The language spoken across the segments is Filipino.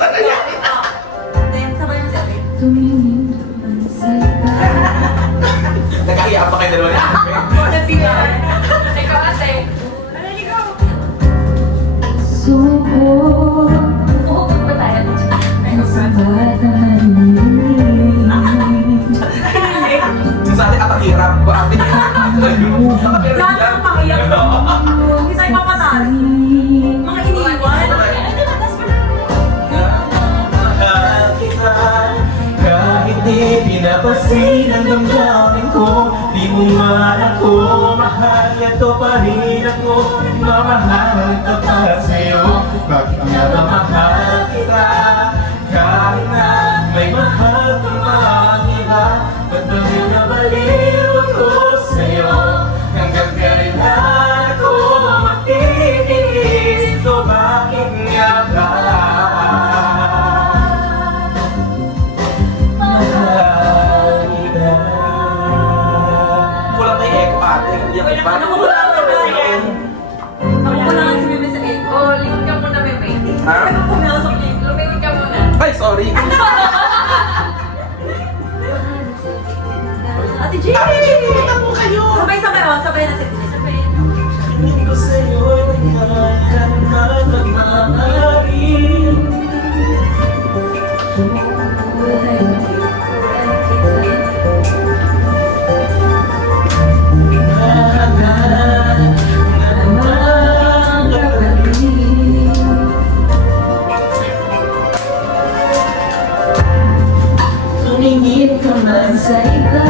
Then, sabay mo sabi. Nakahiya pa kayo dalawa niya. Nasigaw. Ikaw ate. Naliligaw. Umuhukot ba tayo? Sasali at ang hirap. Ate niya. Lahat ng pangiyak. Hindi tayo mapatalo. Mga iniwan. Mahal kita, kahit di pinapansin ang damdamin ko. Di mo man ako mahal, ito pa rin ako mamahal tapat sa'yo. Bakit nga ba mahal kita, kahit na may mahal ka mang iba? Ba't baliw na baliw ako sa'yo? Hanggang kailan ako matitiis? So bakit nga ba mahal kita? Kulang na yung echo ate, hindi ako iba. Nakukulangan ka ba? Nakukulangan si Meme sa echo. Link ka muna, Meme. Ha? Ano pumasok niya? Lumilink ka muna. Ay, sorry. Ate G! Pumunta po kayo! Sabay-sabay, oh. Sabay na si Ate G. Sabay. Hindi ko sa'yo'y nagkakaroon ng pagmamahalin. Tumingin ka man sa iba.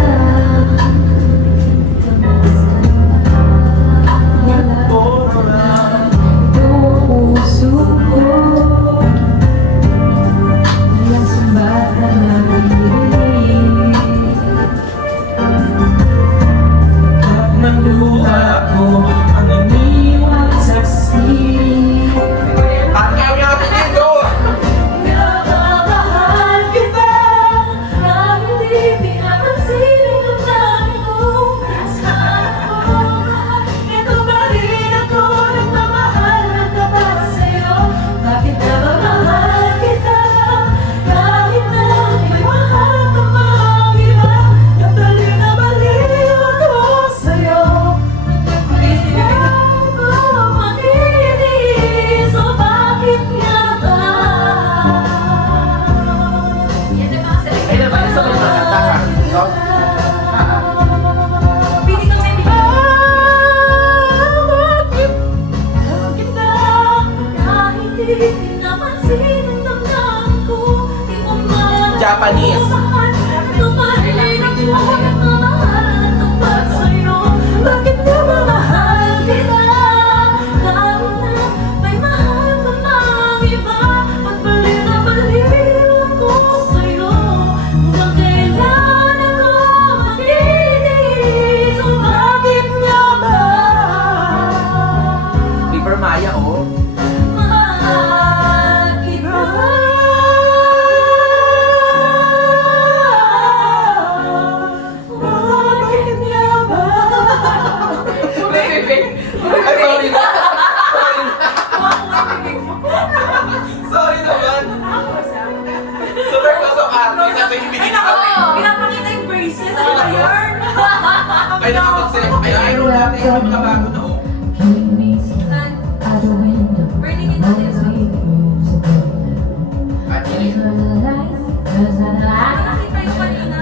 Japanese. Bakit na ba mahal kita? Kahit na may mahal ka mang iba. Pagbalik na balik ako sa'yo. Hanggang kailan ako magtitiis? O bakit nga ba? River Maya, oh. Mahal kita. Bakit nga ba? Ay, sorry na. Sorry na. Sorry naman. Super pasok ate. Sabi yung bigyan Ako, ka. pinapakita yung braces. Ano ba yun? Ay, nakapag-select. Ay, ayaw natin. May mga bago na, oh. Burning it natin. At yun, Nakita yung kanina.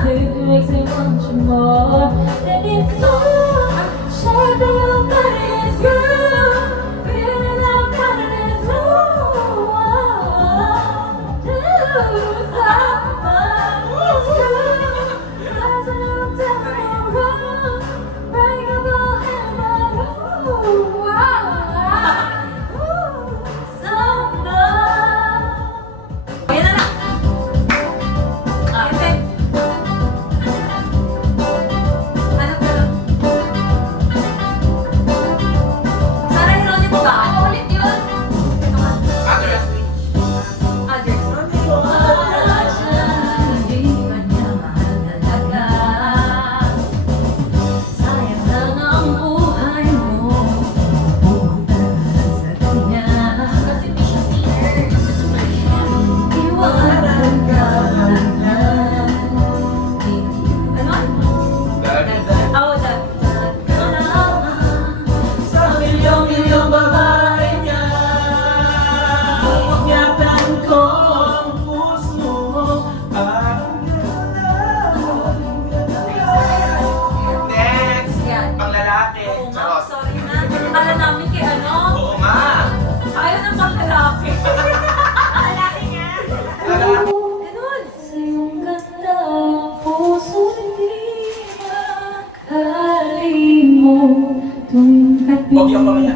ako mamaya.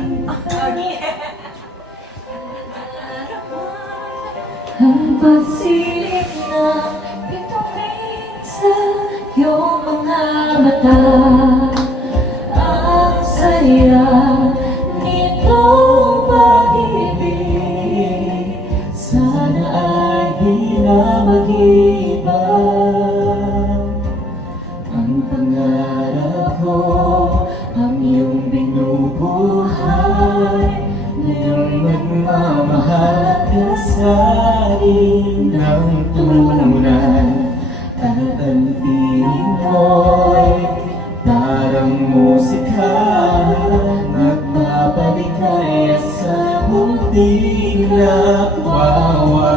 Ang pagsilip ng bituin sa iyong mga mata, ang saya nitong pag-ibig, sana ay di na mag-iba. Ang pangarap ko, ang iyong binubuhay, ngayon'y nagmamahal ka sa akin ng tunay. At ang tingin mo'y parang musika, nagpapaligaya sa munting nakwawala.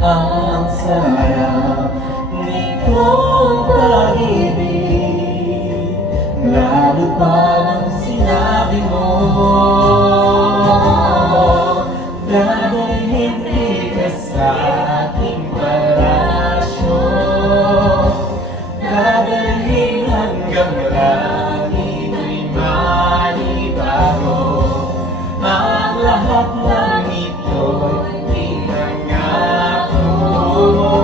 Ang sarap nitong pag-ibig, lalo pa nang sinabi mo, dahil hindi ka sa aking palasyo, dadalhin hanggang langit ay manibago. Ang lahat ng ito'y pinangako mo,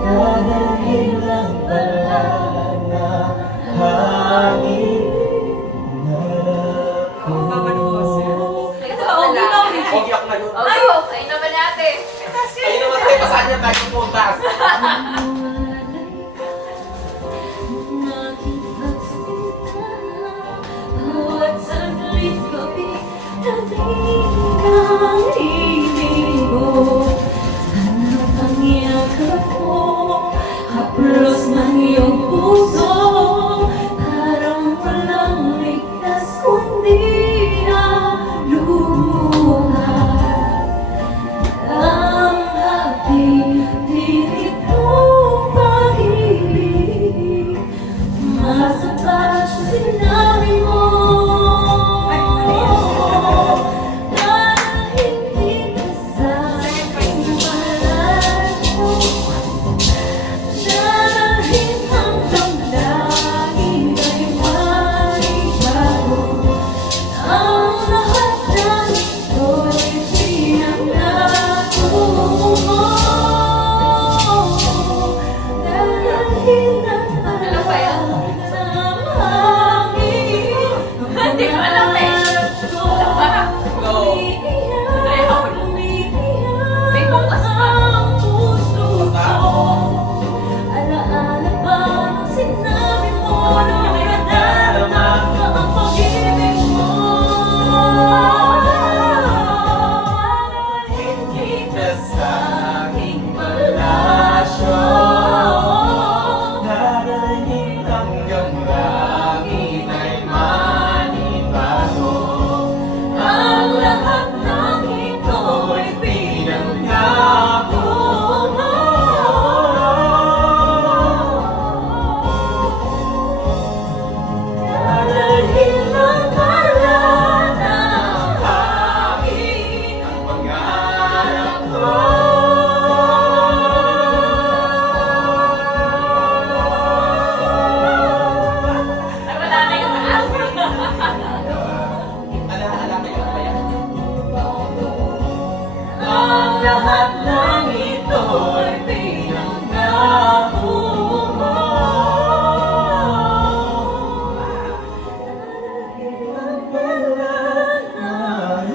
dadalhin lang pala na hangin na ako. Okay ako na doon. Ay, okay naman ate. Ayun naman tayo, pasahan niya tayo pumuntas. Bawat saglit gabi, dating kang ibig ko. Hanap ang yakap ko, haplos ng iyong puso. Parang walang ligtas kundi ang luha. Ang hati-hati nitong pag-ibig, masapat sinabi mo, dahil hindi ka sa aking palasyo, dahil hanggang langit ay manibago. Ang lahat ng ito'y pinangako mo, dahil ng Alam ba yan? hindi ko alam eh. No. May bukas pa. Ang puso ko, alaala pa ng sinabi mo nung nadarama ka ang pag-ibig mo. Hindi ka sa aking palasyo, Dadalhin hanggang langit ay manibago. ang lahat ng ito'y pinangako mo. Dadalhin lang pala ng hangin Ang pangarap ko. Ay, wala na yung taas. Alaala kayo ba yan? ang lahat ng ito'y pinangako mo. Ang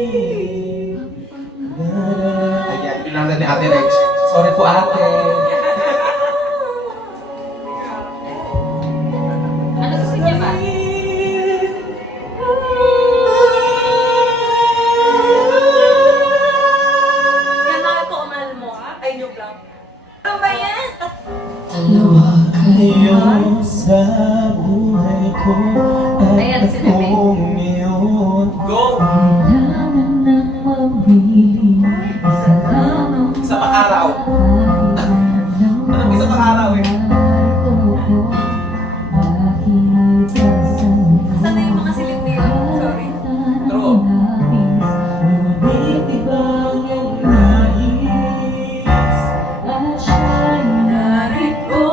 hangin. Ayan, pinantan ni Ate Rex. Sorry po, ate. Ano gusto niya ba? Yan mga ko, mahal mo. Ay, joke lang. Ano ba yan? Dalawa kayo sa buhay ko. Ayan, At sinabi. kung iyon Go! Kailangan nang mamili sa tamang Isa pang araw. Anong isa pang araw eh? Saan na yung mga silid niyo? Sorry. True. Ngunit ibang iyong nais at siya'y narito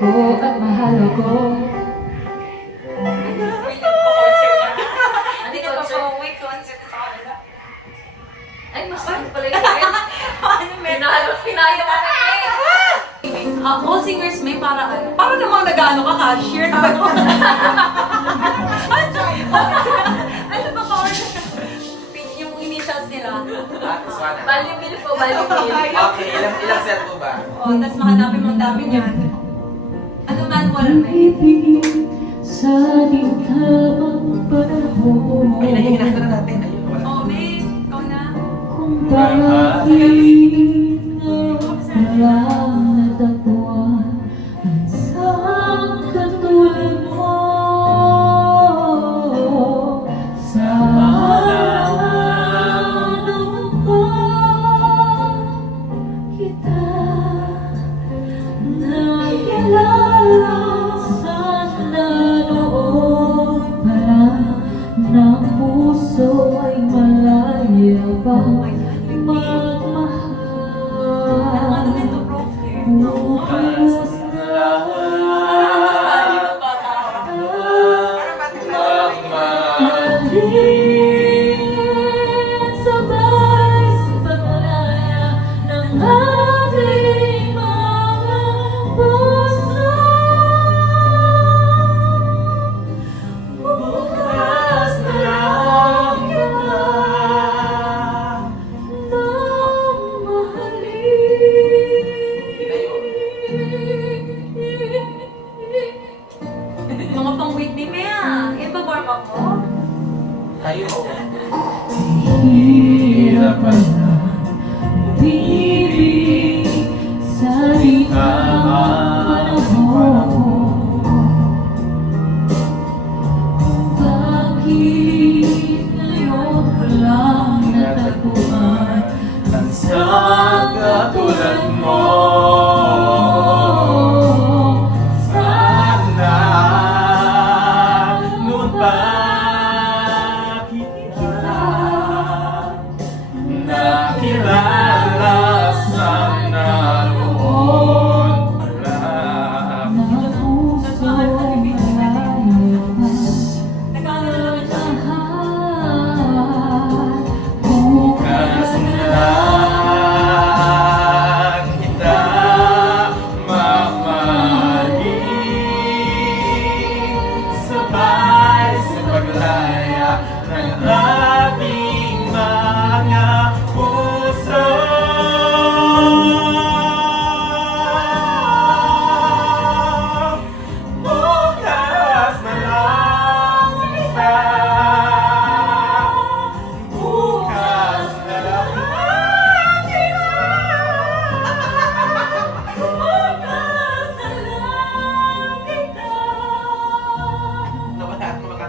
ko at mahal ko. Hindi ka pa may concert sa kanila. Ay, mas pala yun. Paano Pinalo ka na all singers may para ano? Para namang nag-ano ka, cashier na ano? Ano ba power yung initials nila? Value bill po, value bill. Okay, ilang set po ba? O, tapos mahanapin mo ang dami niyan. Ano manual may? Sa ating habang panahon. Ayun na yung hinahanda na natin. Ayun, wala. Oh, may, ikaw na. Kung bakit ngayon walang natagpuan ang isang katulad mo. Sana noon pa kita nakilala. Sana noon pa lang ng puso ay malaya pa magmahal. Ano nito, bro? Bukas na lang magmahal. Sabay sa paglaya ng ating mga puso. Bukas na lang kita Mga pang Whitney may ah. Yan ba warm up mo? Tayo. Hirapan na umibig sa itamang panahon. Bakit ngayon ko lang natagpuan ang isang katulad mo? Sana noon pa kita nakilala. Sana noon pa lang puso malayo Nag-ano naman siya? bukas na lang kita mamahalin. Sabay sa paglaya ng ating mga puso. Bukas na lang kita. Bukas na lang kita. Bukas na lang kita. Nawala ang mga...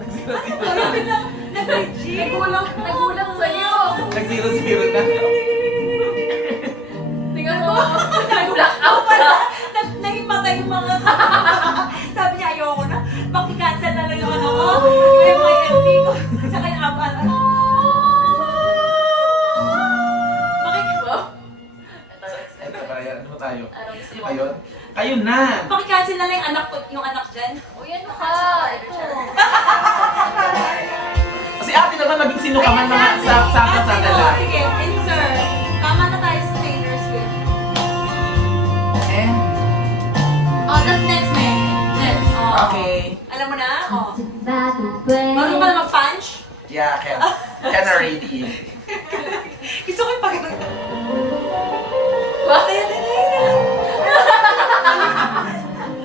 Nag-zero-zero Ano na. biglang nag-IG? Nagulang sa'yo. Nag-zero-zero na. Tingnan mo. Nag-black out na. Nahimatay yung mga sabi niya ayoko na. Paki-cancel na lang yung ano ko. Yung mga FB ko. Saka yung apat. Ito ba yan? Ano tayo? Anong gusto mo? Ayun. Kayo na! Paki-cancel na lang yung anak dyan. O yan ka. Ito. Kasi ate naman maging sino ka man mga sa dala. Sige, insert. Tama na tayo sa Taylor Swift. Eh? Oh, that's next, May. Next. Oh. Okay. Alam mo na? Oh. Marunong ka na mag-punch? Yeah, can already. Gusto ko yung pag- Bakit?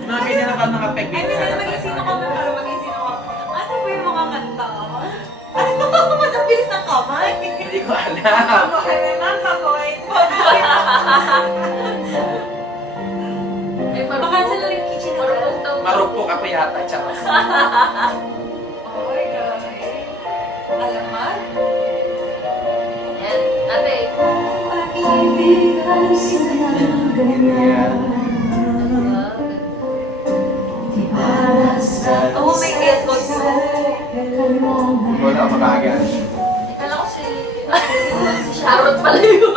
Mga ganyan na ba mga peg Ay, hindi na maging sino ka man para maging sino ka. Ano ba yung mga kanta? Ano? Madabilis ang kamay. Hindi ko alam. Alam na, boy. Ay, Baka sa lang yung kitchen na marupok daw. Marupok ako yata. Charos. Oy, guys. Alaman? Yan. Ate. Pag-ibig ang ganyan. Di para sa Oh, may get voice. Wala ako mabagal. Kala ko si Charot pala yun.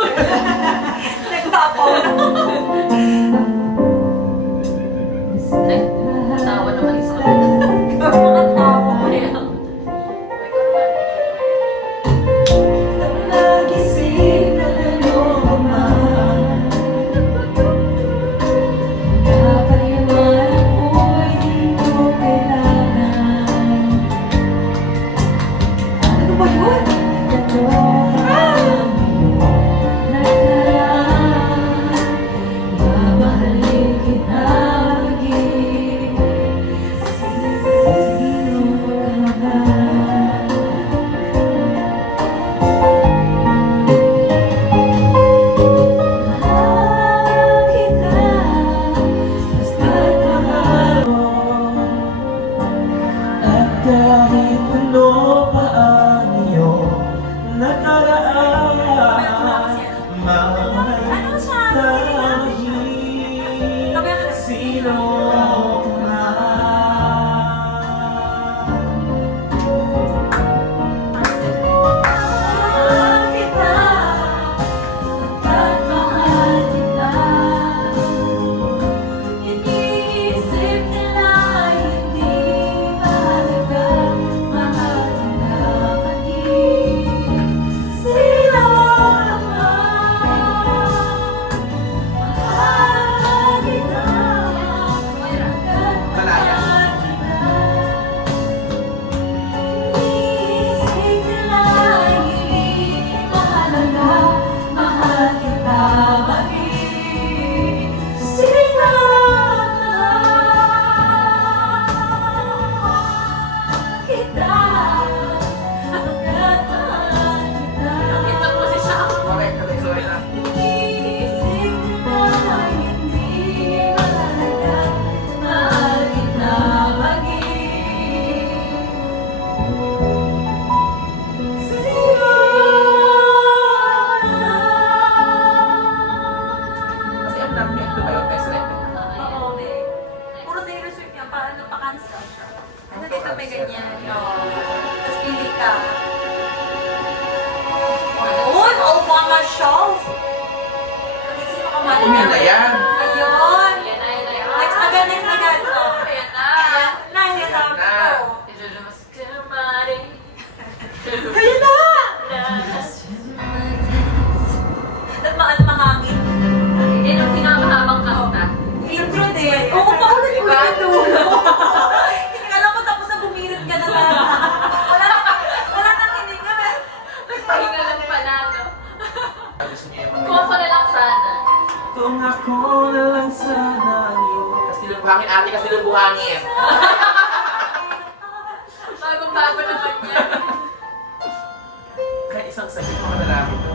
Nagtapo. Mahalin kita maging sino ka ba? Mahal kita basta't mahal mo. At kahit ano pa ang iyong nakaraan, mahal dahil sino ka Mahal kita basta't mahal kita. Iniisip nila hindi mahalaga. Mahal kita maging sino ka man. Mahal kita basta't mahal kita. Iniisip nila hindi mahalaga. Mahal kita maging sino ka man. Kita basta't mahal kita. Ito po si Shaq. Correct, correct. Sorry na. Iniisip nila hindi mahalaga. Mahal kita maging sino Kasi ang dami ito ba yung best friend? Oo, babe. Puro Taylor Swift yan, parang napakansel siya. Ano dito may ganyan? Oo. Tapos pili ka. Uy, Obama show! Sino ka man? Yun na yan. Ayun! Next agad, next agad. Oh. Ayan na. Ayan na, yung sabi Na. ko. Ayun na! At mahangin. Yan ang pinakahabang kanta. Intro din. Oo, paulit mo yung dulo. Hindi alam mo tapos na bumirit ka na talaga. Wala nang hininga. Nagpahinga lang pala, no? Gusto niya yung mga Kung ako na lang sana. Kung ako na lang sana yun. Kasi ng buhangin, ate kasi ng buhangin. Bagong-bago naman yan. Kahit isang sakit mga lalaki to.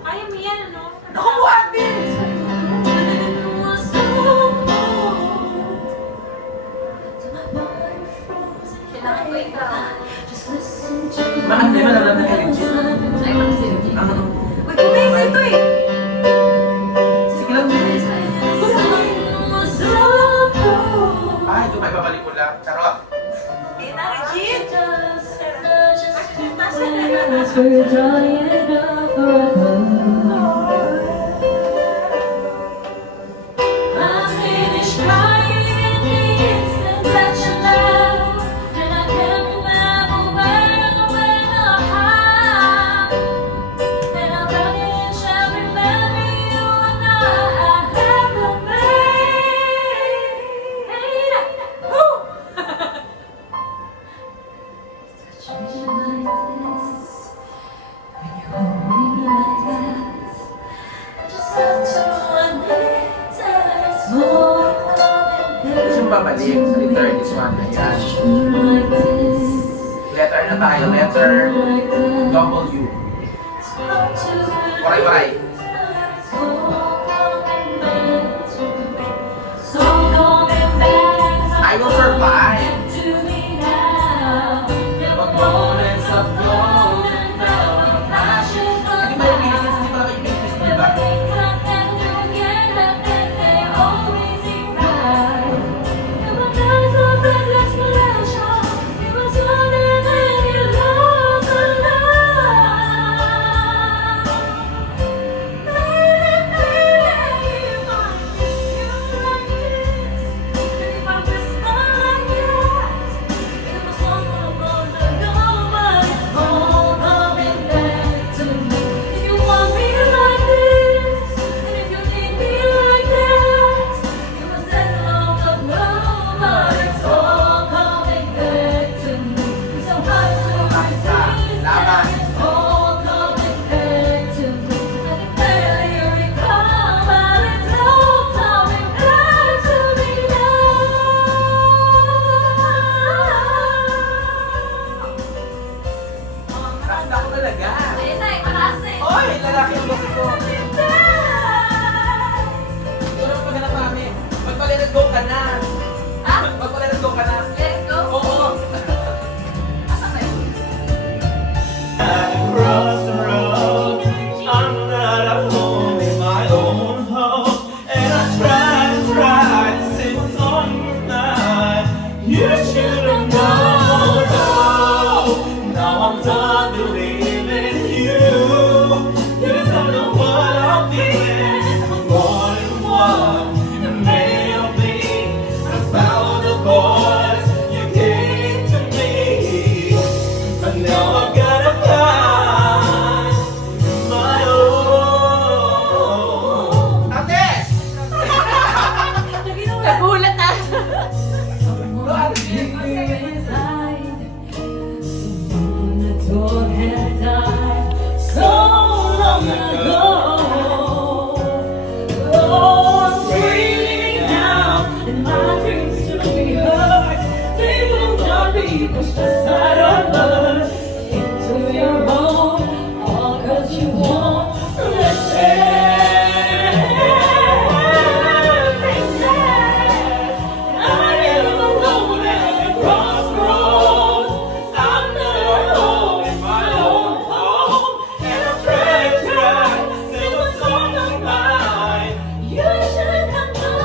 Kaya mo yan, ano? Naku po, ate! Kailangan ko ikaw. Mahal din, alam na kayo, Jin. Ay, mag-silgi. Uy, kumisa ito eh. Sige lang, Jin. Ay, ito may babalik ko lang. Charot. Hindi na, Regine. We're drawing it up forever. I finished crying in the instant that you left, and I can't remember when or how. And I really shall remember you and I have made. Woo! Situation like this, when you hold me like that, I just have to admit that it's more coming. Gusto mong babalik? Return this one na yan. Like this, Letter na tayo. Letter like that. W. It's hard to Waray-waray. It's all coming back to me. So coming back. I will survive. To me now. The moments of golden dawn. Flashes of Hindi ba yung Philippines? Hindi pala kayo Philippines, di ba? things I can do again, I think they always seem right. There were days of endless pleasure. It was only then you lost alive. let's go ka na. Ha? Pag let's go ka na. Let's go. Oo. Asa ba yun? Across the road, I'm not alone in my own home, and I try to sing a song tonight. You should have known. Now I'm done believing you. 'Cause I know what I'm feeling. I'm more than one, and maybe I found the voice you gave to me. But now I've gotta find my own. Ate! Nagulat na. So long ago, oh, breathing down, and my dreams to be heard. They will not be pushed aside or burned into your home, all 'cause you won't listen. They said I am alone at the crossroads. I'm not home in my own home, and I'm trying to sing a song of mine. You should have known.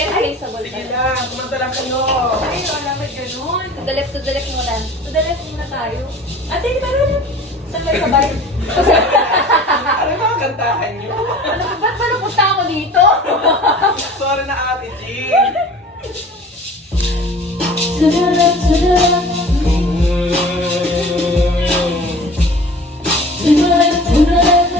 Irreplaceable Sige talaga. lang, kumanta lang kayo. Ay, wala ba ganun? To the left muna. Madali muna tayo. Ate, di ba rin? Sabay-sabay. Ano ba ang kantahan niyo? Ba't ba napunta ako dito? Sorry na Ate Jean. To the left, to the left, to the left, to the left.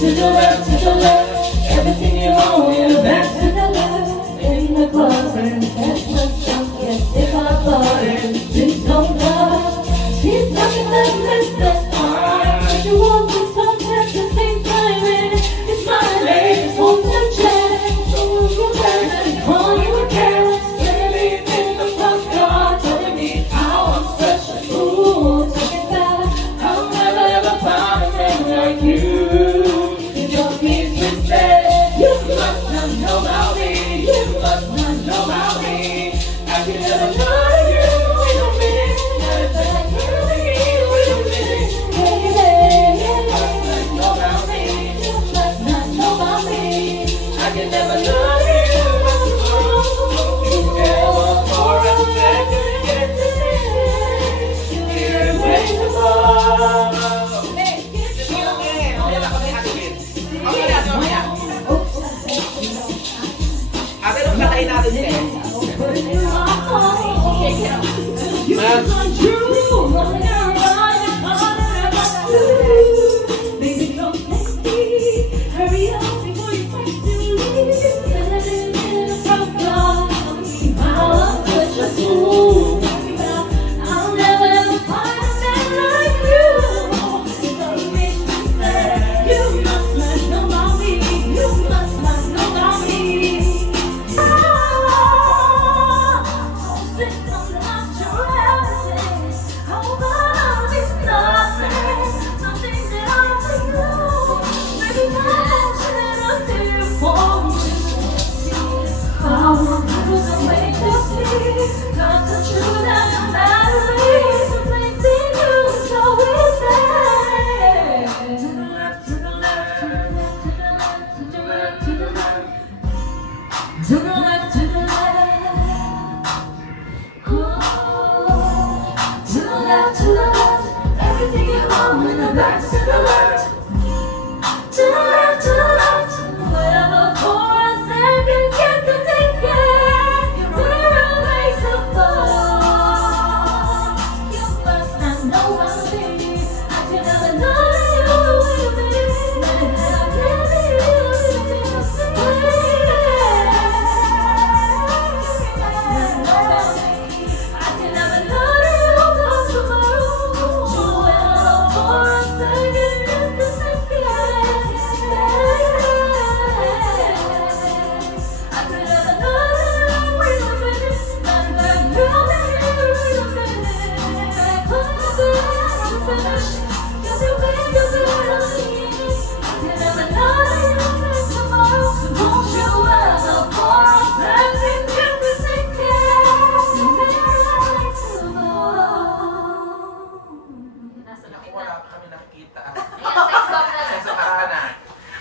To the left, to the left. Everything you own, you're back to the left. In the closet, that's what's up. Yes, if I thought it, please don't die. Keep talking like this, that's fine. But you won't be so at the same time. And it's my latest home to check. So you better call you again. Standing in the front yard, telling me how I'm such a fool. Talking about how never ever found a man like you. You don't need to say, you must not know about me. You must not know about me. I can never know you. Wait a minute, wait a minute, baby. You must not know about me. You must not know about me. I can never know you. You ever for a second get to me. Irreplaceable. Okay, okay lang kami Ate Jean. Okay na, okay na. Ate, nung katayin natin siya. Baby, don't text me. Hurry up before you text me. Standing in the front yard, telling me how I'm such a fool. Talking about I'll never ever find a man like you. You don't make me say you must not know about me. You must not know about me. To the left, to the left. To the left, to the left. Everything you own in the back to the left. To the left, to the left. Wherever for a second get to take it. You're irreplaceable. You must not know about me. I can never know you. Wait a minute. I can never know you. Cause tomorrow you will for a second get to take it. I can never know you. Wait a minute. Wait a minute. Finish. Cause you made me I can never know you. Tomorrow won't you ever for a second get to take Nasa laki na. Wala pa kami nakikita. Ayan, sex bomb na lang. Sa Sahara.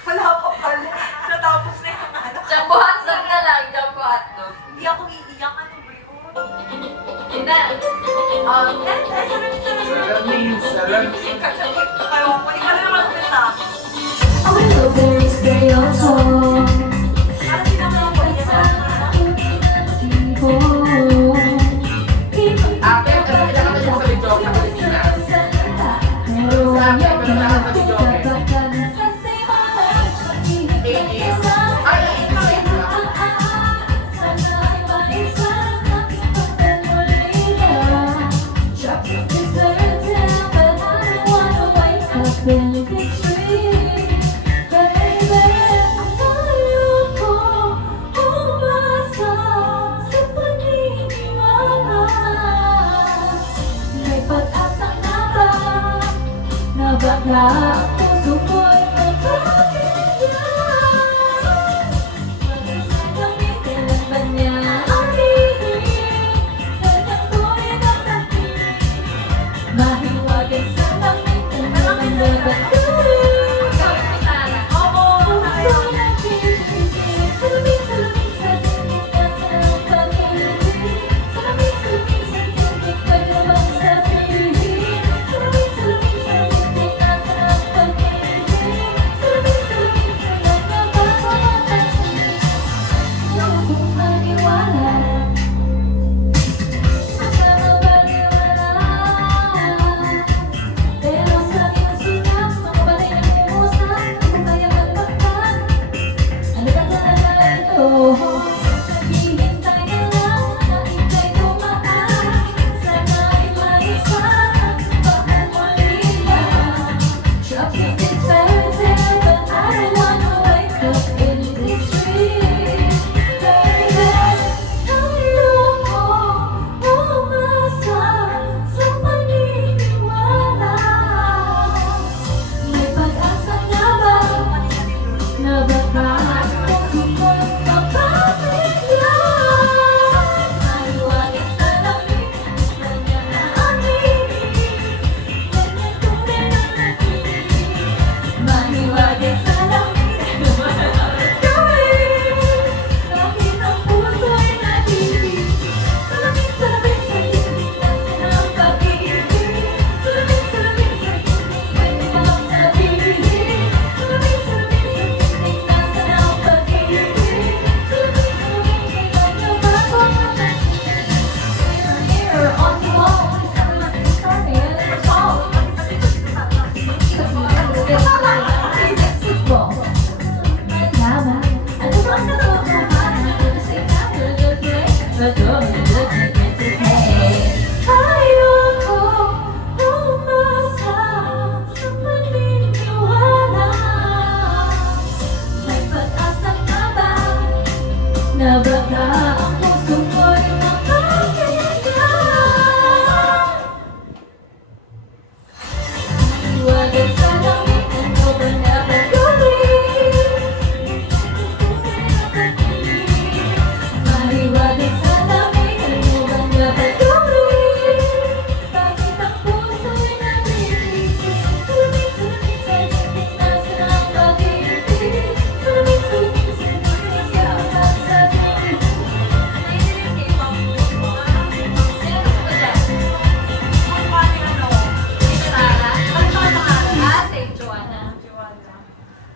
Wala pa pala. Natapos na yung ano. Jumbo hotdog na lang, jumbo hotdog. Hindi ako iiyak. Ano ba yun? Yun na. Salamin, salamin. Kasabot na kayo. Hindi ka na naman kumisa. I will very stay on top. Parang sinama ko yan. Ate, ano kailangan mo sa video sa Pilipinas? Sa akin, ano kailangan sa video? Ay, Baby, I'm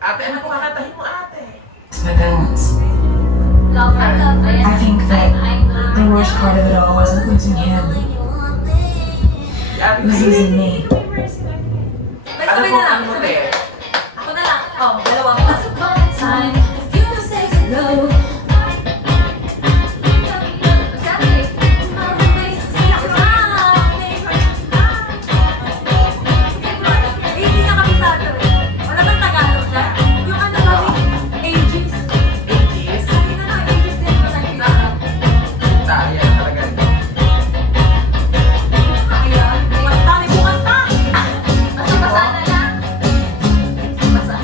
Ate, ano po kakatahin mo, ate? My balance. Love her. I think that the worst part of it all wasn't losing him. Si ate It was losing me. May Ano sabay po na lang. ang mo, Sabay. te? Ako na lang. Oh, dalawa. Time if you say hello. Hindi na kabisado eh. Wala bang Tagalog dyan? Yung ano ba? Ages. Ages? Sabi na lang, ages din mo sa pinaka. Tayo, talaga. Ayan. Basta, may bukas pa. Basa-basa na lang. Basa.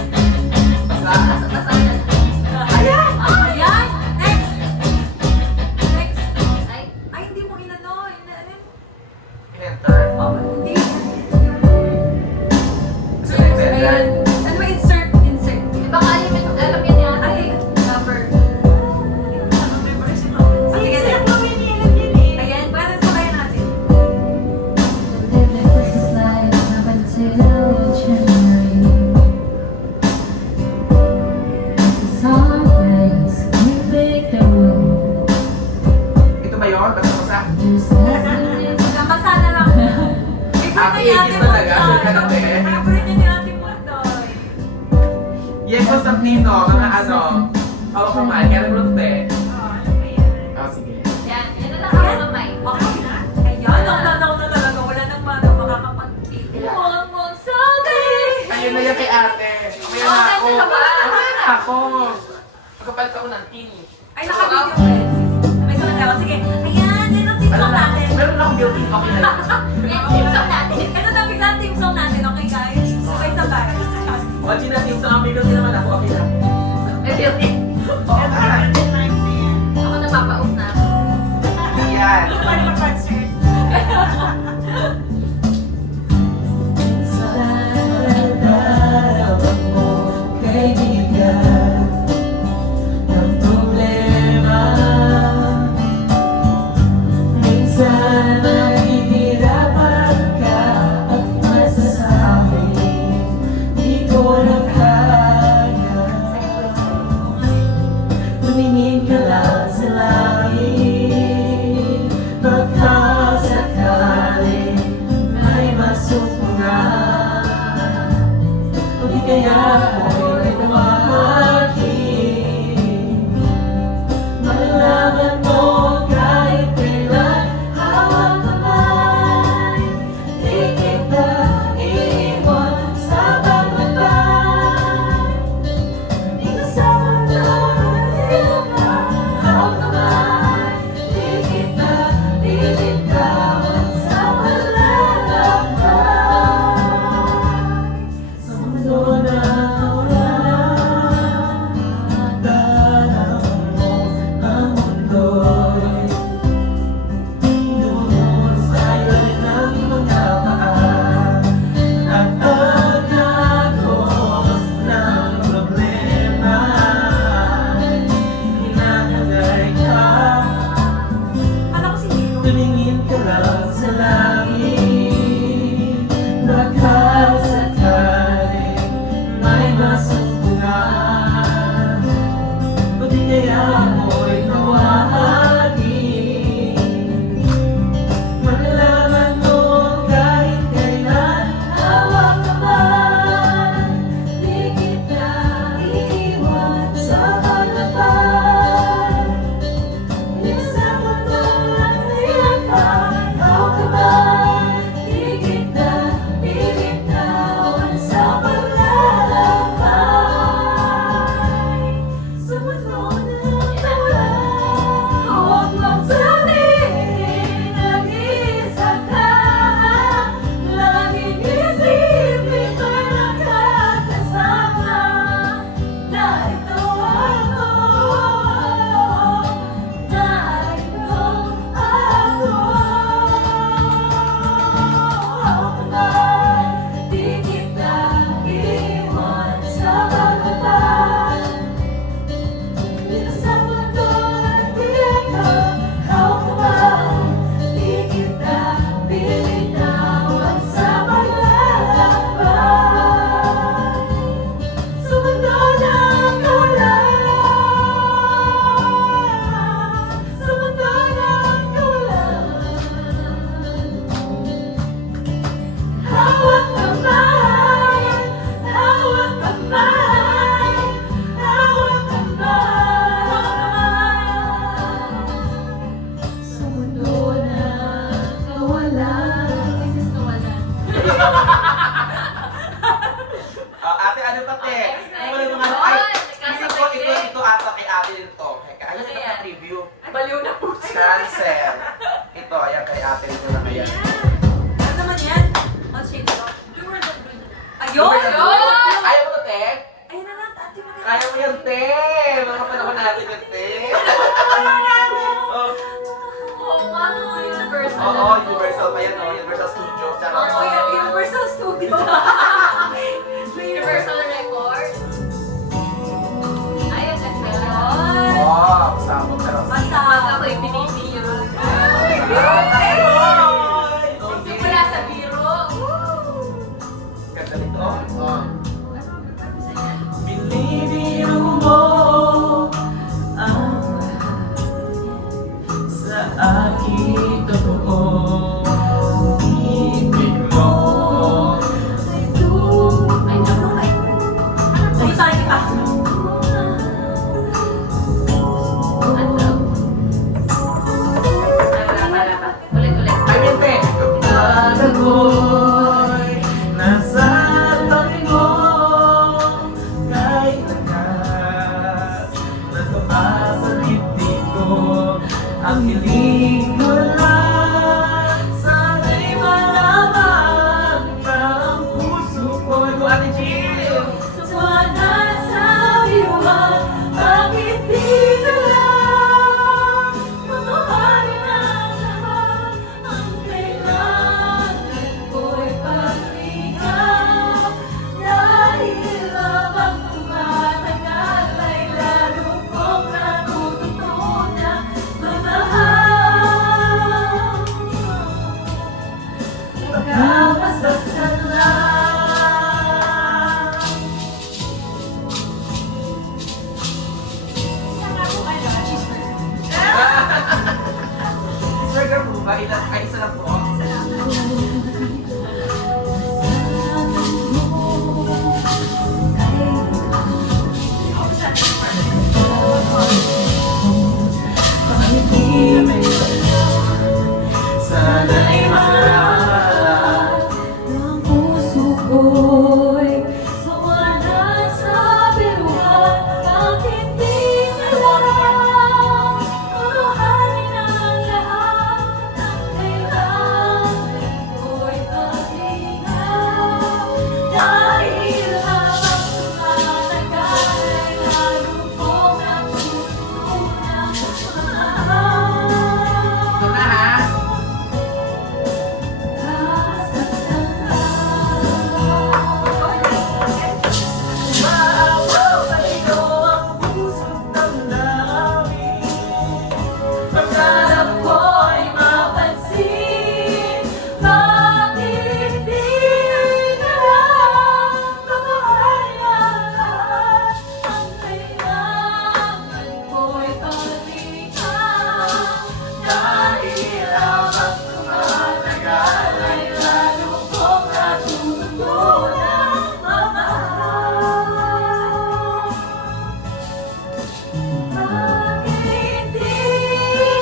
Basta. Basa-basa na lang. Ayan. Ayan. Next. Next. Ay, Ay, hindi mo inano. Inano. In-enter. Oh, hindi. Gusto na in-enter. Ayan. Ano ba insert? Insert. di ba kaya yun, alam yun ni ate? Ay. Number. Ah, sige. Ayan. Pwede sabayan natin. Ito ba yun? Basta-basa. Nabasa na lang. Ate, ages talaga. Sure ka na, te? Favorite niya ni Ate Pundoy. Yes, Constantino, mga ano. Hawak kamay, kaya naman ito, te. Oh, sige. Yan, yan na lang ako mamay. Okay na. Ayan, naunanaw na talaga. Wala nang makakapag-tigil. One Sunday. Ayun na yan kay ate. Mamaya na ako. Oh, ganda ka ba? Mamaya na ako. Magkapalit ako ng team. Ay, naka-video ko eh. May sunod ako. Sige. Ayan, yan ang team Alam song na, natin. meron akong guilty. Okay na lang. Yan, team song natin. Ito na biglang team song natin. Okay, guys? Okay, sabay. O, Gina, team sa aming guilty naman ako. Okay lang. May building. Oo, tara. Ako napapaus na ako. Yan. Nararamdaman mo, kaibigan, ang problema. Minsan nahihirapan ka at masasabi, di ko na kaya. Next, Wala next. naman. Ay, Ay, nagkasabay din. ito ata kay ate nito. Ayun, ito Ayan. na preview. Baliw na po. Cancel. Ito, ayan kay ate nito na ngayon. Ano naman yan? What shade ito? Ayun! Ayaw mo to, te? Ayun na lang, ate mo na. Kaya mo yan, te. Mga panahon natin yan, te. Oo nga, no, universal. Oo, Universal pa yan, no? Universal Studio. Tsaka, Oh, yeah, Universal Studio. Universal Records. Ay, ang ganda. wow, sabog ka lang. Basta. Pag ako'y pinipili. Simula sa biro. Ganda nito. Oh. Binibiro mo ang sa aking totoo. Ibig mo Ay, naku. Pupuntahan kita. Ano? Wala pa. Ulit. Ay, yan, te. Akala ko'y nasa tabi mo. Kahit lakas na tumaas sa dibdib ko, ang hiling ko lang sana'y malaman na ang puso ko'y Ate Jill. Sumana sa biruan, bakit di na lang mamahalin ang lahat? Ang kailangan ko'y pagligaw. Dahil habang tumatagal ay lalo kong natututunan magmahal. Pagkamasaktan lang. Burger po ba? Ay, isa lang po. sana'y malaman. Ang puso ko'y sumana sa biruan, bakit di na lang mamahalin ang lahat? Ang kailangan ko'y pagligaw. Dahil habang tumatagal ay lalo kong natutunan magmahal. Ito na, ha? Maawa sa iyo ang puso't damdamin. Pagkalap ko'y mapansin, bakit di na lang mamahalin ang lahat? Ang kailangan ko'y pagligaw. Dahil habang tumatagal ay lalo kong natutunan magmahal. Bakit di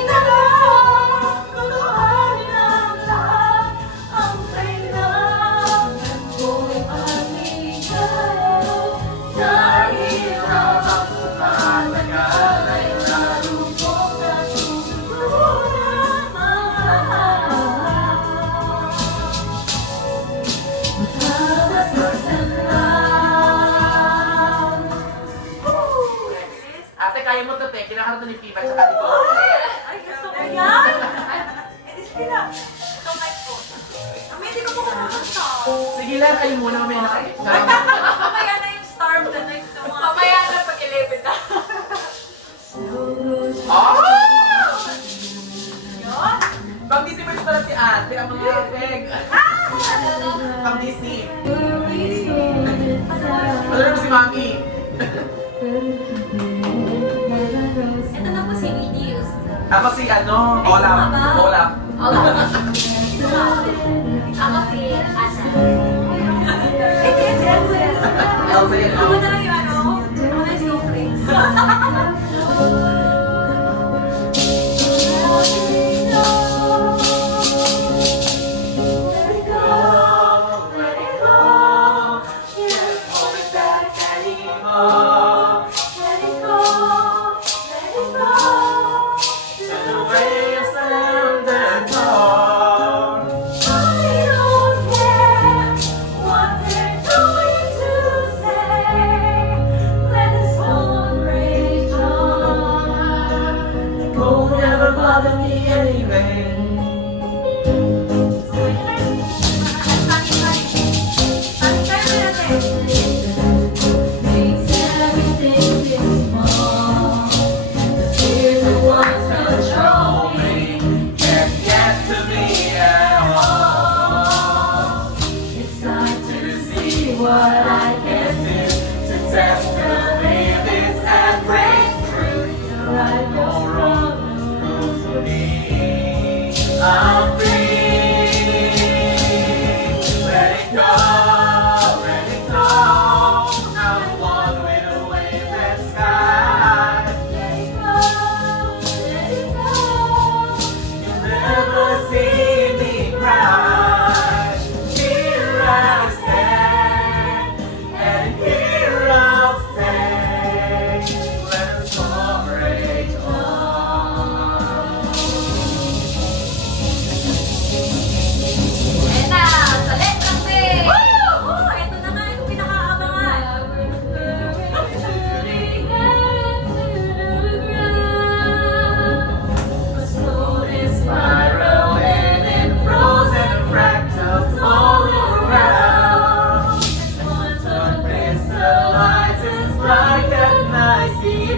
na lang mamahalin ang lahat? Ang kailangan ko'y pagligaw. Dahil habang tumatagal ay lalo kong natutunan magmahal. Magkakasaktan lang. Ate, kaya mo to, te. Kinakaroon to ni Fiva tsaka ni Coco. Ay, gusto ko yan! Eh, di sige na. Ito mic ko. Ami, hindi ko po kumukanta. Sige lang, kayo muna. Mamaya na kayo. Mamaya na yung star of the night na mga... Mamaya na pag 11 na. Oh! Yun. Pang Disney Birds pala si ate. Ang mga peg. Pang Disney. Ano naman si Mami? Ito na po si News. Ako si ano, Olaf. Olaf. Ako si Ana. Eh, di yan si Elsa. Elsa yan. Ako na lang yung ano, ako na yung snowflakes. Let it go, let it go. Yeah, hold it back,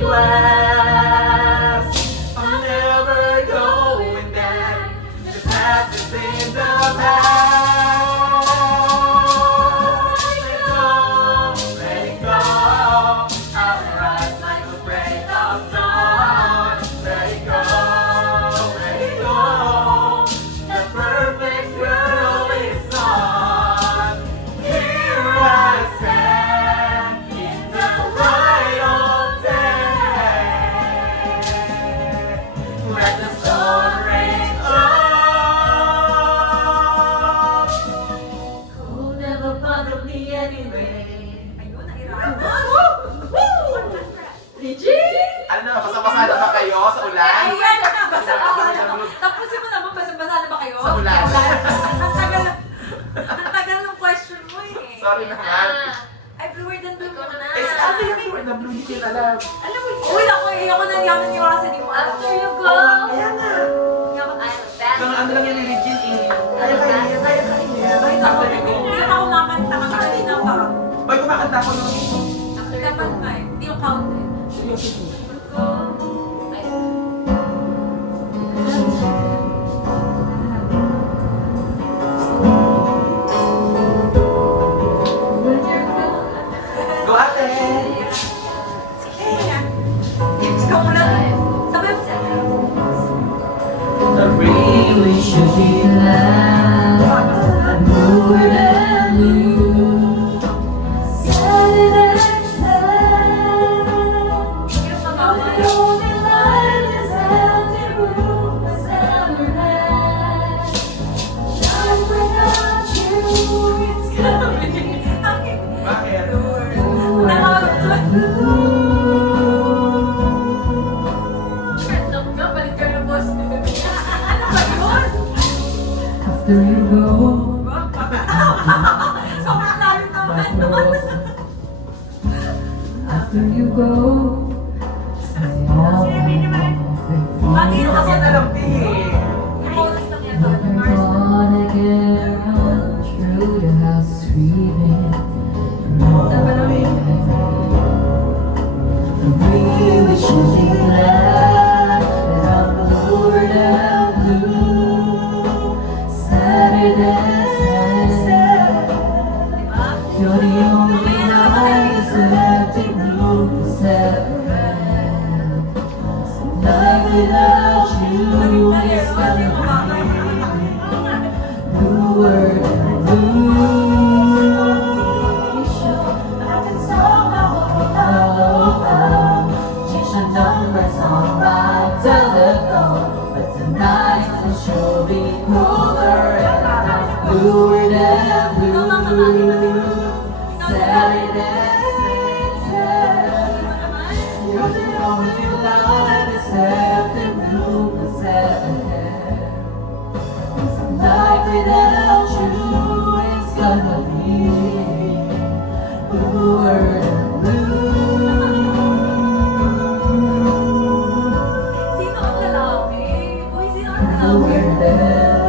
glass. I'm never going back. The past is in the past. Let it go, let it go. I'll rise like a break of dawn. Let it go, let it go. The perfect girl is gone. Here I stand in the light of day. Let the sun rain on. Cold never bothered me anyway. Ayun, nahirapan. Ano na, basa-basa na ba kayo sa ulan? Ayan na, basa-basa na ba? Tapusin mo naman, basa-basa na ba kayo? Sa ulan. Ang tagal ng question mo eh. Sorry na nga. Ay, bluer than blue mo na. Eh, si ate yung blue na blue, hindi ko alam. Alam mo, uy, ako eh. Ako na yaman yung oras hindi mo alam. After you go. Kaya nga. Yaman I'm best. Kaya ano lang yan ni Regine eh. Kaya kaya. Ay, naku, hindi na ako makanta ka kanina pa. Boy, kumakanta ko nung After you Dapat go. nga eh. Hindi ko count eh. Go ate! Yes, ka muna. Sabay mo siya. I really should be glad I'm bluer than blue. Sad and sad. Hirap The magawa. only light is empty room has ever had. Life without you, it's gonna be Bakit? Balik ka na, boss. Ano ba yun? After you go, Sobrang lalim naman. after you go, say all the Bakit? Kasi alam eh. Bonus lang yan. Never gonna get around through the house we've I really should be glad that I'm bluer than blue. Saturday, you're the only night that empty room has ever had. Life without you is gonna be bluer than blue. I can somehow change the numbers on my telephone, But tonight will sure be colder and bluer than blue. Saturday, you're the only light that's empty room that's ever had. Life without you is gonna be bluer than blue. Sino ang lalaki? Uy, sino ang lalaki? Bluer than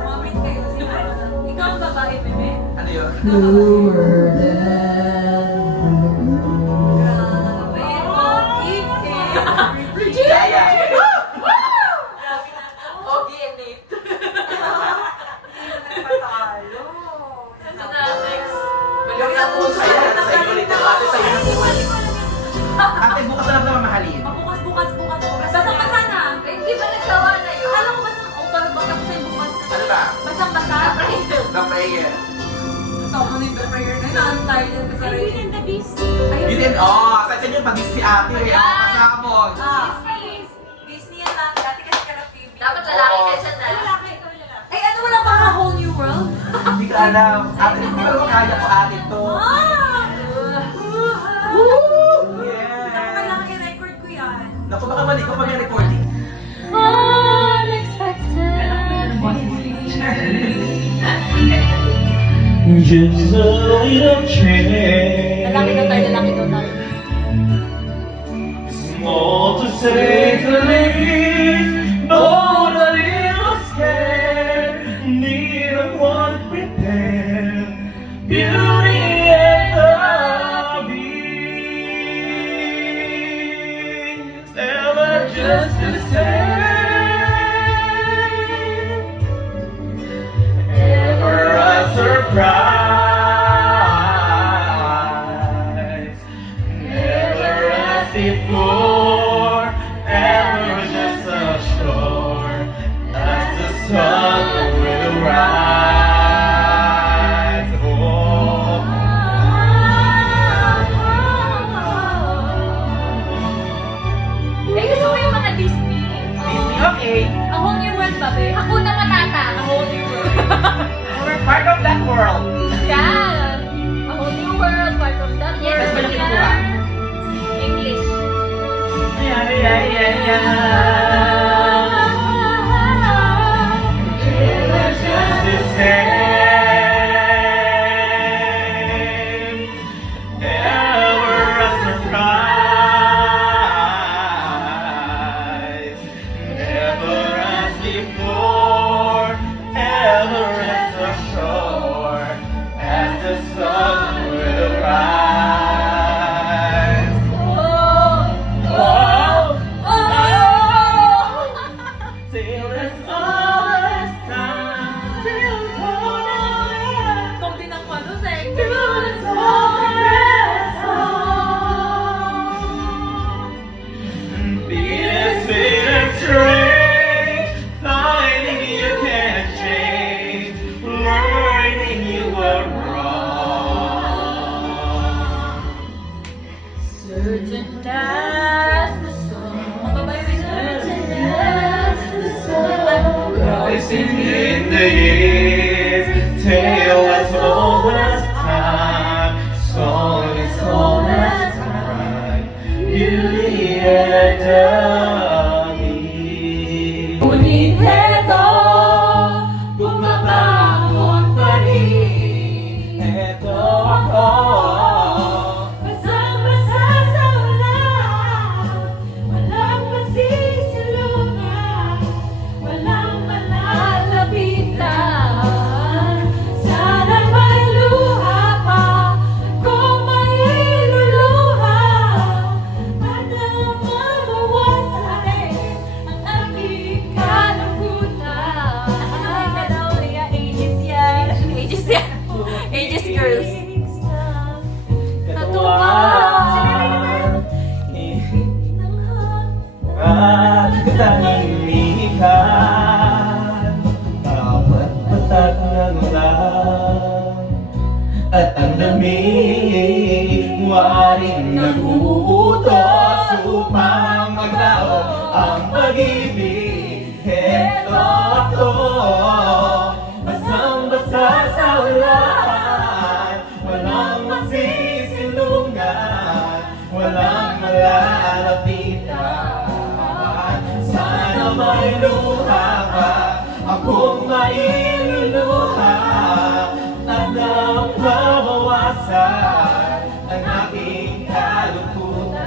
Comment kayo. Sino ang lalaki? Ikaw ang babae, bebe. Ano yun? bluer than blue. Grabe. Okay, eh. Kaya. Grabe na to. Ogie and Nate. Nagpatalo. Ito na, next. Balik na po sa'yo. Sa iyo ulit ang ate sa'yo na po. Ate, bukas na lang na mamahalin. Bukas. Basang-basa na. Eh, hindi ba nagawa na yun? Akala ko basang, o parang baka sa bukas. Ano ba? Basang-basa. The prayer. Ito, ano yung prayer na inaantay dyan sa sarili. You did, sa inyo pag si ate. Pasabog. Disney yan lang. Dati kasi ka na Phoebe. Dapat lalaki ka dyan na. Ay, ano wala ba ka whole new world? Hindi ko alam. Ate, hindi ko kaya ko ate to. Ah! Yes. Kailangan i-record ko yan. Naku, baka mali ko pag may recording. Just a little change. Lalaki daw tayo, lalaki daw tayo. Small to say the least, but a little scared. Neither one prepared. Beauty and the beast. just the same. Ever a surprise, never as before, ever just as sure as the sun will rise. Oh. Eh, gusto mo yung mga Disney? Disney, okay. A Whole New World ba, be? Hakuna Matata, A Whole New World. We're part of that world. Yeah! A Whole New World, part of that world. Yes, malaki po ba? English. Yeah, yeah, yeah, yeah. Ever just the same. Ever a surprise. Never as before. Ever as sure as the sun will rise. Oh, till it's all this time, till it's all this. Ikaw din ang ano, sex. Till it's all this song. Being strange, finding you can't change, learning you were wrong. Certain as the sun. Ang babae rin. Certain as the sun. Rising in the years, tale as old as time, song as old as time, beauty and dami. Ngunit heto, bumabangon pa rin. Heto ako, basang-basa sa ulan, walang masisilungan, walang malalapitan. Sana may luha pa, kung may iluluha, at ang mabawasan ang aking kalambutan. Ages yan. Ages yan. Ages girls. Katuwang at katahimikan, bawat patag ng ulan at ang lamig, waring nag-uutos upang maglao ang pag-ibig. Heto ako, basang-basa sa ulan, walang masisilungan, walang malalapitan. Sana may luha ka, akong mailuluha, at nang mabawasan ang aking kalungkutan.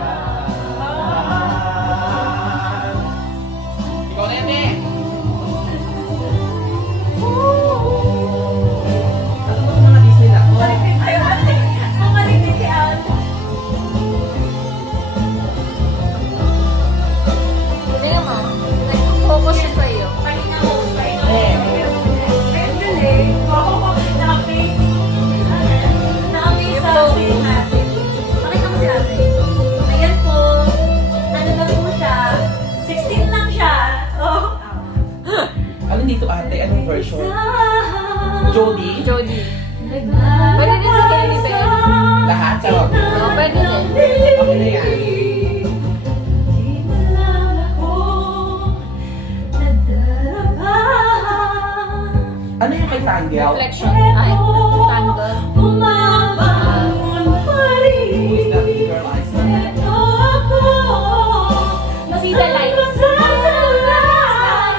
Ikaw na yan, eh. Nasa mo mga Disney na? Bumalik din kayo, ate. Bumalik din kay ate. Hindi naman. Nag-focus siya sa'yo. Pahinga mo, pahinga mo. Ayun dun eh. Naka-face. Naka-face sa si ate. Pakita mo si ate. Ayan po. Ano na po siya? 16 lang siya. So, Ano dito ate? Anong version? Jodie? Jodie. Pwede din sa Kelly Bell. Lahat? Sarap. Oo, pwede din. Okay na yan. Di na lang ako nadalaba. Ano yung kay Tanggel? Reflection. Ay, tangle. Bumabangon pa Who is that rin. girl? Eyes? Ito ako. See the light. Masasalan.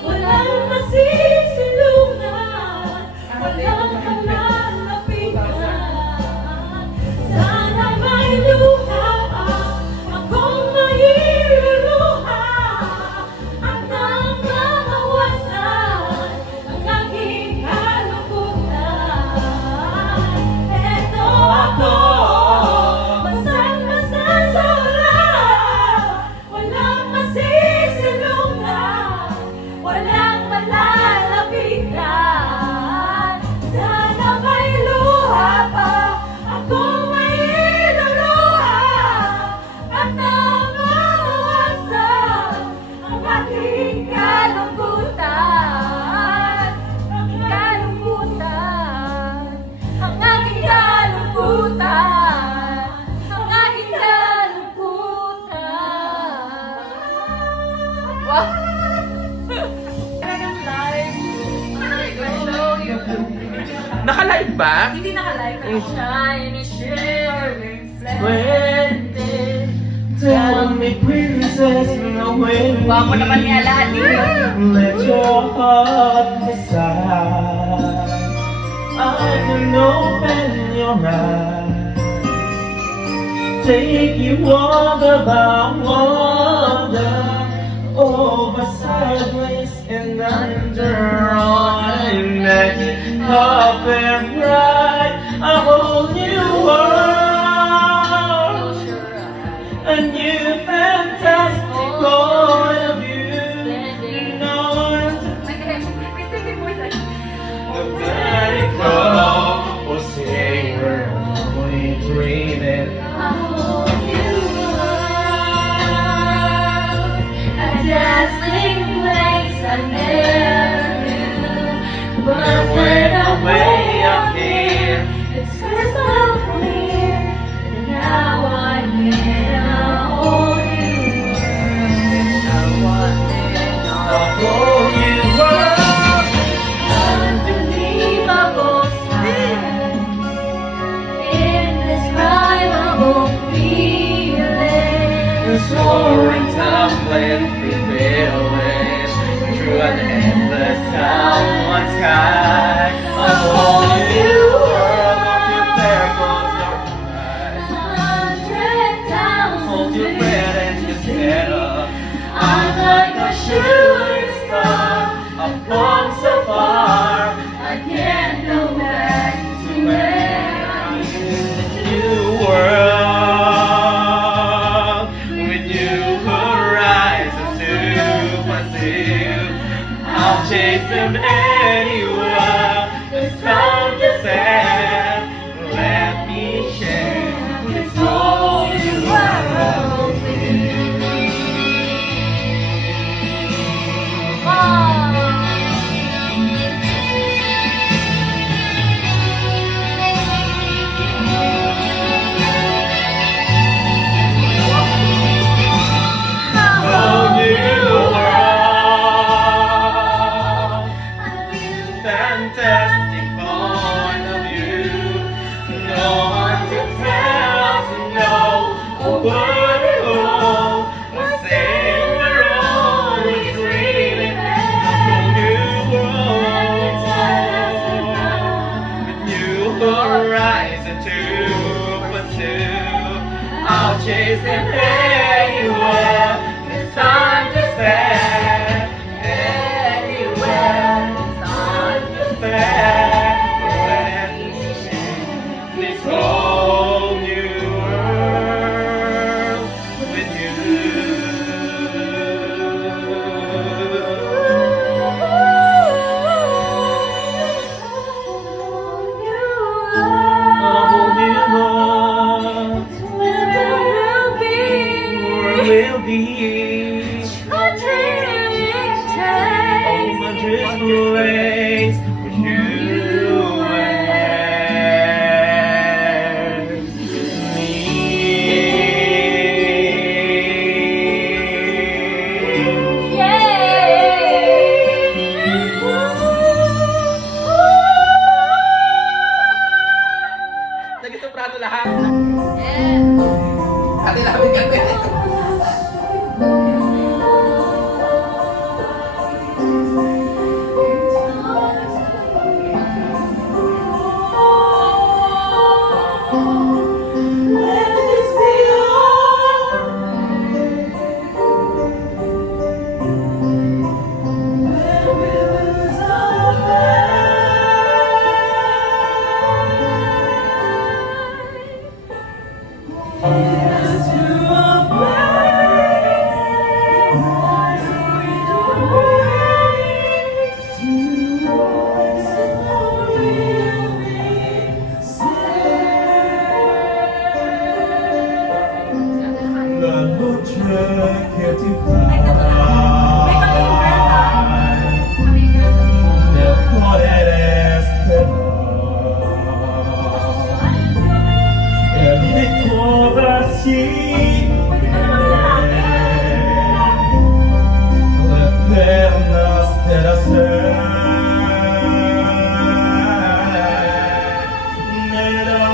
Walang masisilungan. Walang malalapitan. Sana may luha pa, akong mailuluha, at nang mabawasan ang aking kalungkutan. shiny, shimmering, Splendid. Tell me, princess, when Guwapo naman niya lahat dito. let your heart decide. I can open your eyes, take you wonder by wonder, over, sideways, and under, on magic carpet ride, a whole new world, a new fantastic point of view. No one to May second voice like, let it go, or say we're only dreaming. a whole new world, a dazzling place I never knew. But when I'm way up here, it's crystal clear, and now I'm in a whole new world. A whole new world. Unbelievable sight, indescribable feeling. Soaring, tumbling through village, through an endless downward sky. A whole new world. Don't you dare close your eyes. 100,000 Hold your breath and just get up. I'm like a shooting star. I've come so far. I can't go back to where I New world with new horizons to pursue. I'll chase them anywhere. It's time to stand. Let me share this whole new world with you. Whole new world, fantastic point of view. No one to tell us no, or word at all. We're saying we're only dreaming. A whole new world with new horizon to pursue. I'll chase them anywhere. It's time to spend anywhere. It's time to spend. Let me share this whole new world with you. A whole new world where we'll be. Oh, my dreams place with you and me. Nag-soprano lahat. Ate namin kami. Nella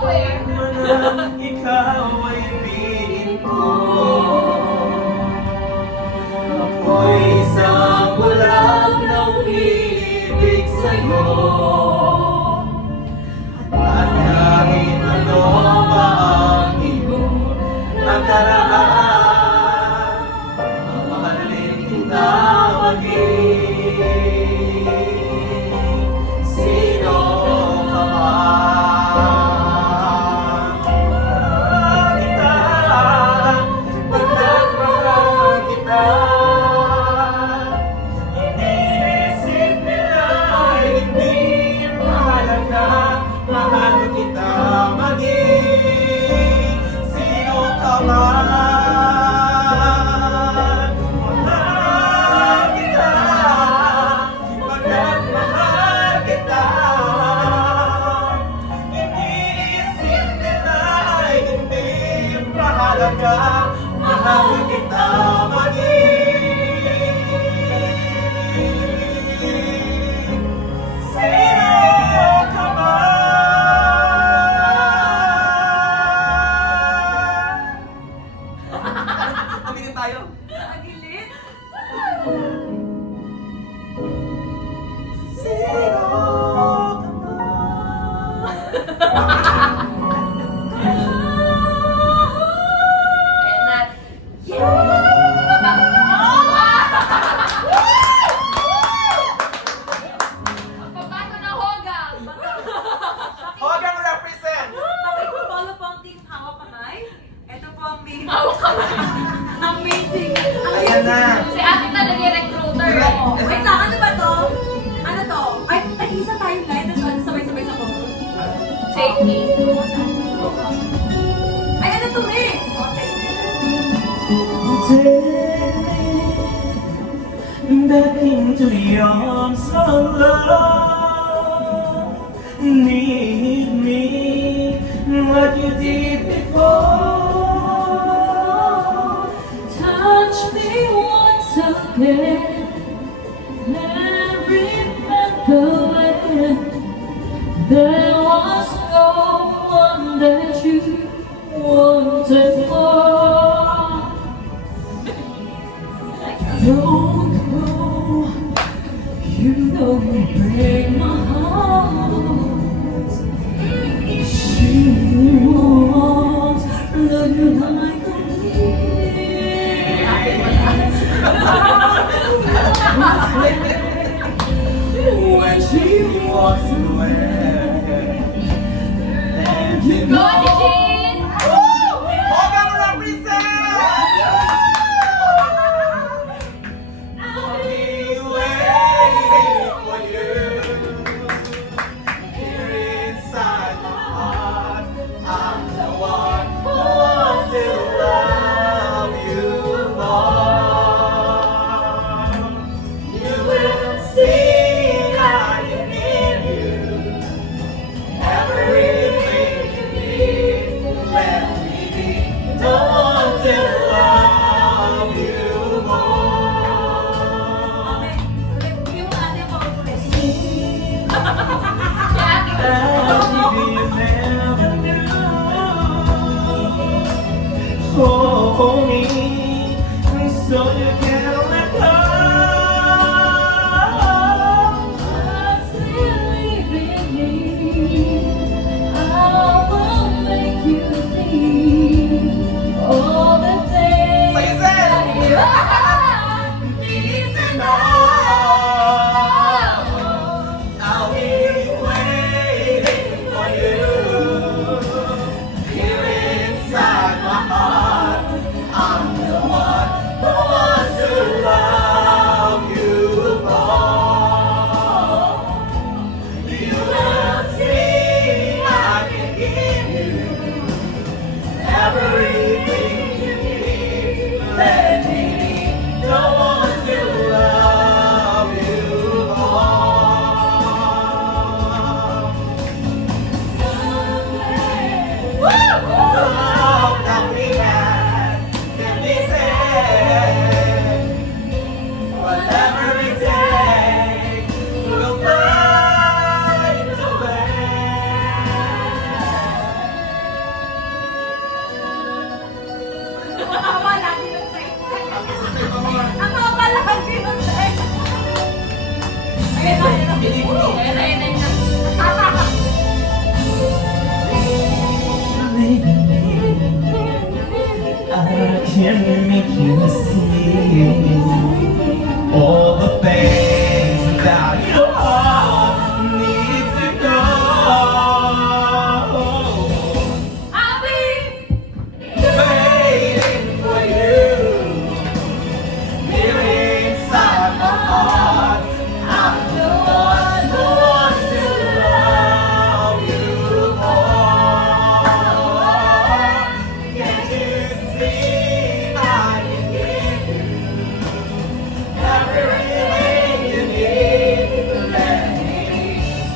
Manang ikaw ay ibigin ko. Ako'y isang bulag na umiibig sa'yo. At kahit ano pa ang iyong nakaraan, mamahalin kita maging sino ka man. Mahal kita, pagkakmahal kita. Iniisip nila ay hindi mahalaga. Mahal kita maging sino ka man. Mahal kita, pagkat mahal kita. Iniisip nila ay hindi mahalaga. Mahal kita maging sino ka man. Tumingin tayo. Agilid. Sino ka And that, Papago na hogang! Hogang represent! Pakipapalo po ang team Hawak Kamay. Ito po ang main. Hawak kamay. Amazing. Ayan na. Si ate talaga yung recruiter. Oo. Wait lang, ano ba to? Ano to? Ay, tag-isa tayong line, tapos sabay-sabay sa chorus. Take me. Ay, ano to eh? Okay. Back into the arms of love. Need me like you did before. Touch me once again and remember when there was no one that you wanted more. Don't go, you know you break my heart. She won't love you like I When she walks away, and you Go, know Jean! Hogang represent! I'll be waiting for you. Here inside my heart, I'm the one who wants to love you more. You will see I need you. Everything you need, let me be the one to love you more. Okay. Ulit, bigyan mo natin yung chorus ulit. Si ate ko. As if you never knew. Hold me, so you can let go. believe in me. I will make you see all the things Say it. that you Need to know. I'll be waiting for you. Here inside my heart, I'm you see all the things that your heart needs to know. I'll be Waiting for you here inside my heart. I'm the one who wants to love you more. Can't you see I can give you everything you need? Let me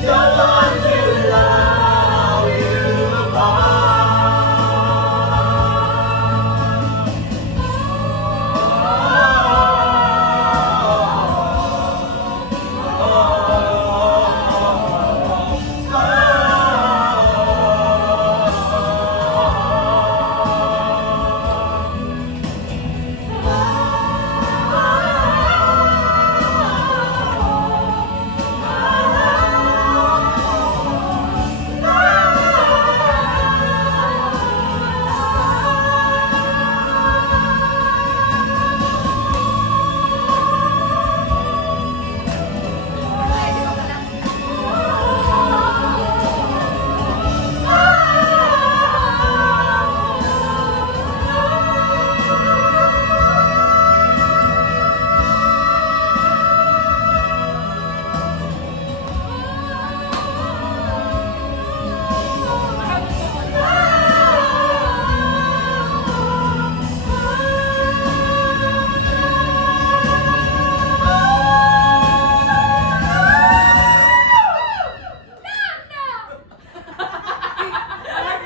go on to love you more.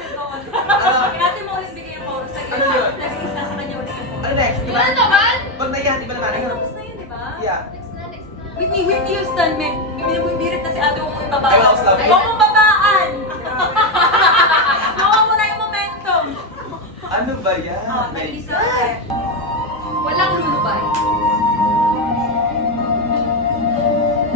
Kaya mo ulit bigay ang chorus sa Ano yun? Nag-isa sa kanya ulit yung chorus. Ano next? Diba? Ano naman? Pag naiyan, di ba naman? Tapos na yun, di ba? Yeah. Next na, next na. Whitney Houston, may binibirit na si ate kung Ay, babaan. ako sabi. Huwag mong babaan! Huwag mo na yung momentum. Ano ba yan? Oh, nag-isa ulit. Walang lulubay.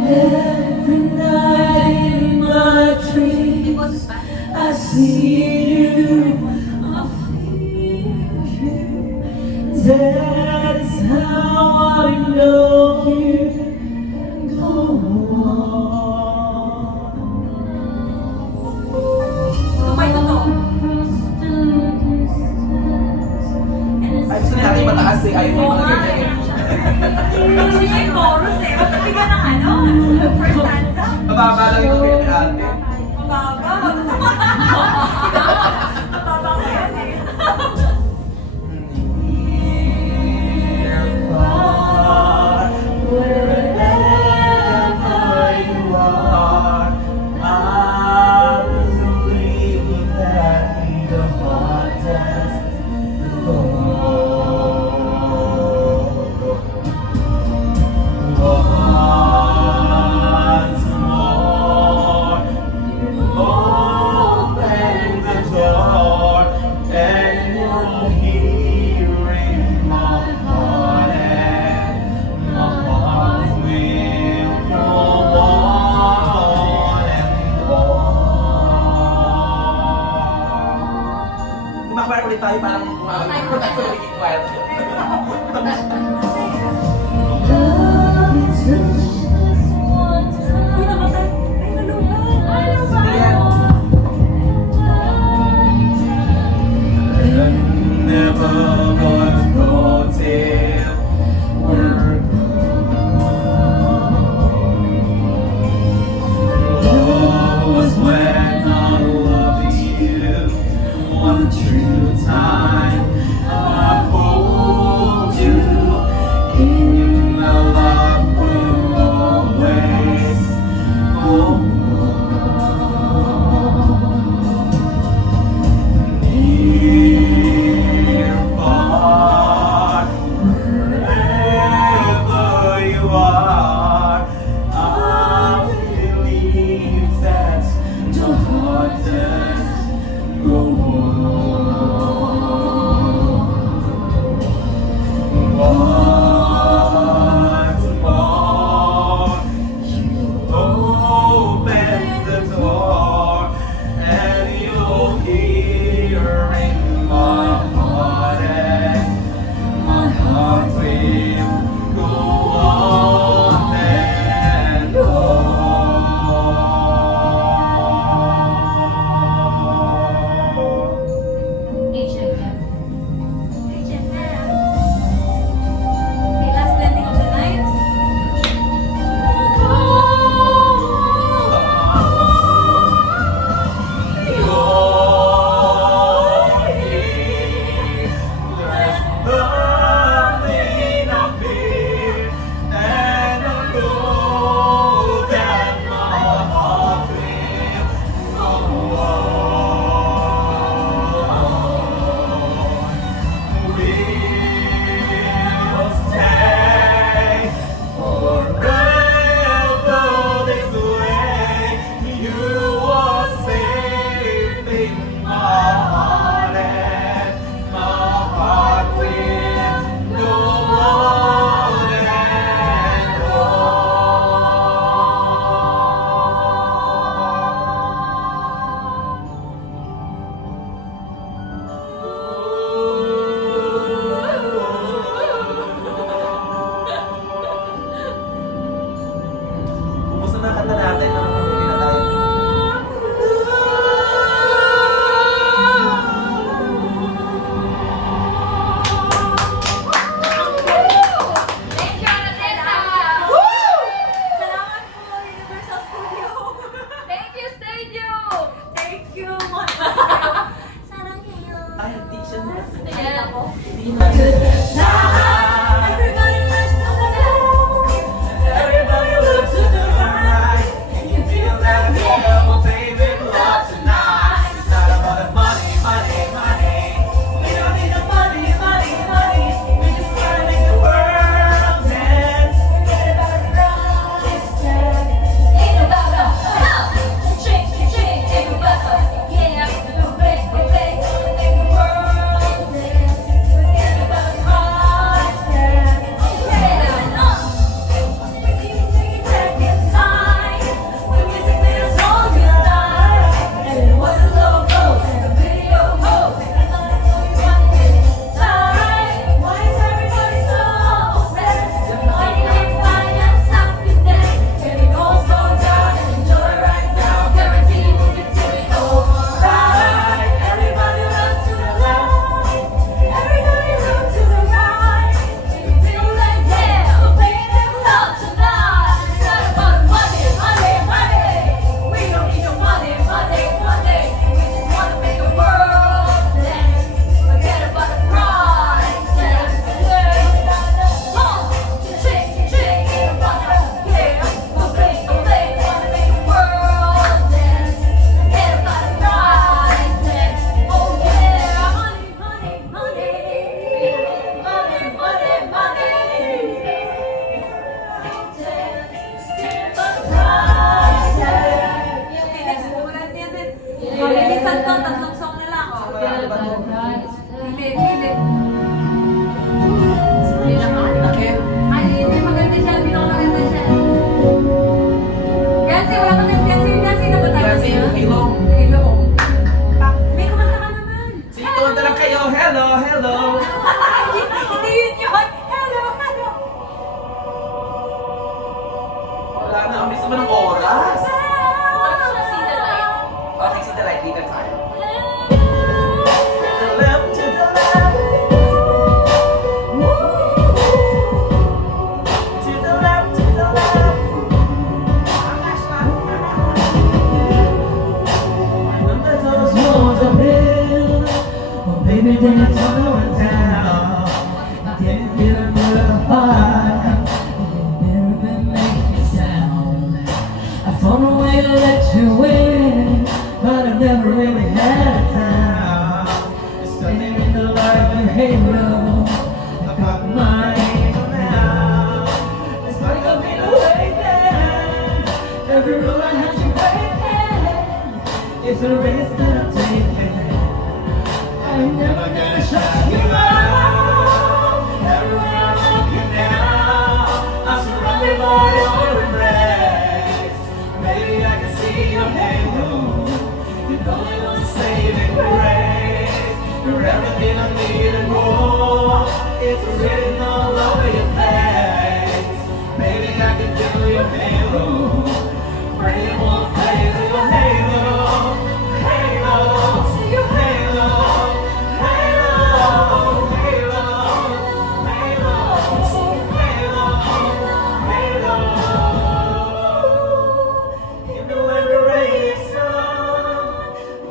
Every night in my May dreams boses ba? I see you, I feel you. That is how I know you. Go on. Tumay to to. Ay, gusto natin yung mataas eh. Ayaw mo Oo yung nga, mga ganyan. Gusto niya yung chorus eh. Ba't bigyan ng ano? First stanza? Mababa lang yung bigyan ni ate. Mababa. Mababa ko yan eh. Near, far, wherever you are, I believe that the heart does go. Once more, open the door, and you'll hear in my heart, and my heart will go on and on. Kumakbar ulit tayo parang protection na bigyan choir. Love is just one time. Uy, namatay. Ay, nalubag. Ano ba? And never gonna go till we're Love was when I loved you one true time. I hold you in my love. Everybody looks to the left. Everybody looks to the right. Can you feel that? Yeah, well, baby, love tonight. It's not about the money, money, money. We don't need the money, money, money. We just wanna make the world dance. Forget about the price tag. Ain't about the trick, trick, ain't about the yeah, no break, make the world dance. Forget about the price tag. Okay, we can take it back in time. When music made us all unite, and it was a logo and a video post. And I know you want it tight. Why is everybody so obsessed? You're fighting everybody else happiness. Can you all slow down and enjoy right now? Guarantee we'll be feeling alright. Everybody runs to the left. Everybody runs to the right. Can you feel that? Yeah, we're playing them love tonight. It's not about money, money, money. We don't need your money, money, money. We just wanna make the world dance. Forget about the price tag. Trick, trick, ain't about the yeah. We'll play, wanna make the world dance. Forget about the price tag. Oh yeah, money, money, money. Money, money, money. Forget about the price tag. Okay, next. Wala din din. Mabilisan to, tatlong song na lang. Oh. Hilit, hilit. Ay, hindi maganda siya. Pinakamaganda siya. Beyonce, wala ka na Beyonce. Beyonce na ba tayo? Beyonce, Halo. Halo. May kumanta ka naman. Sige, kumanta lang kayo. Hello, hello. Hindi yun yun. Hello, hello. Wala na, ang bilis naman ng oras. See the light. Okay, see the light, dito tayo. To the left, to the left. To the left, to the left. Remember those walls I built? Oh, baby, then I tore it down. Didn't feel another fire. Didn't make me sound. I found a way to let you in, but I never really had time. It's turning into like a halo. I got my angel now. It's like I've been awakened. Every rule I had you breaking. It's a risk that I'm taking. I'm never gonna shut you out. Everywhere I'm looking now, I'm surrounded by your embrace. Maybe I can see your halo. You're the only one saving grace. You're everything I need and more. It's written all over your face. Maybe I can feel your halo. Bring more flavor to your halo. Halo, your halo. Halo, halo, halo, halo, halo. Give me liberation.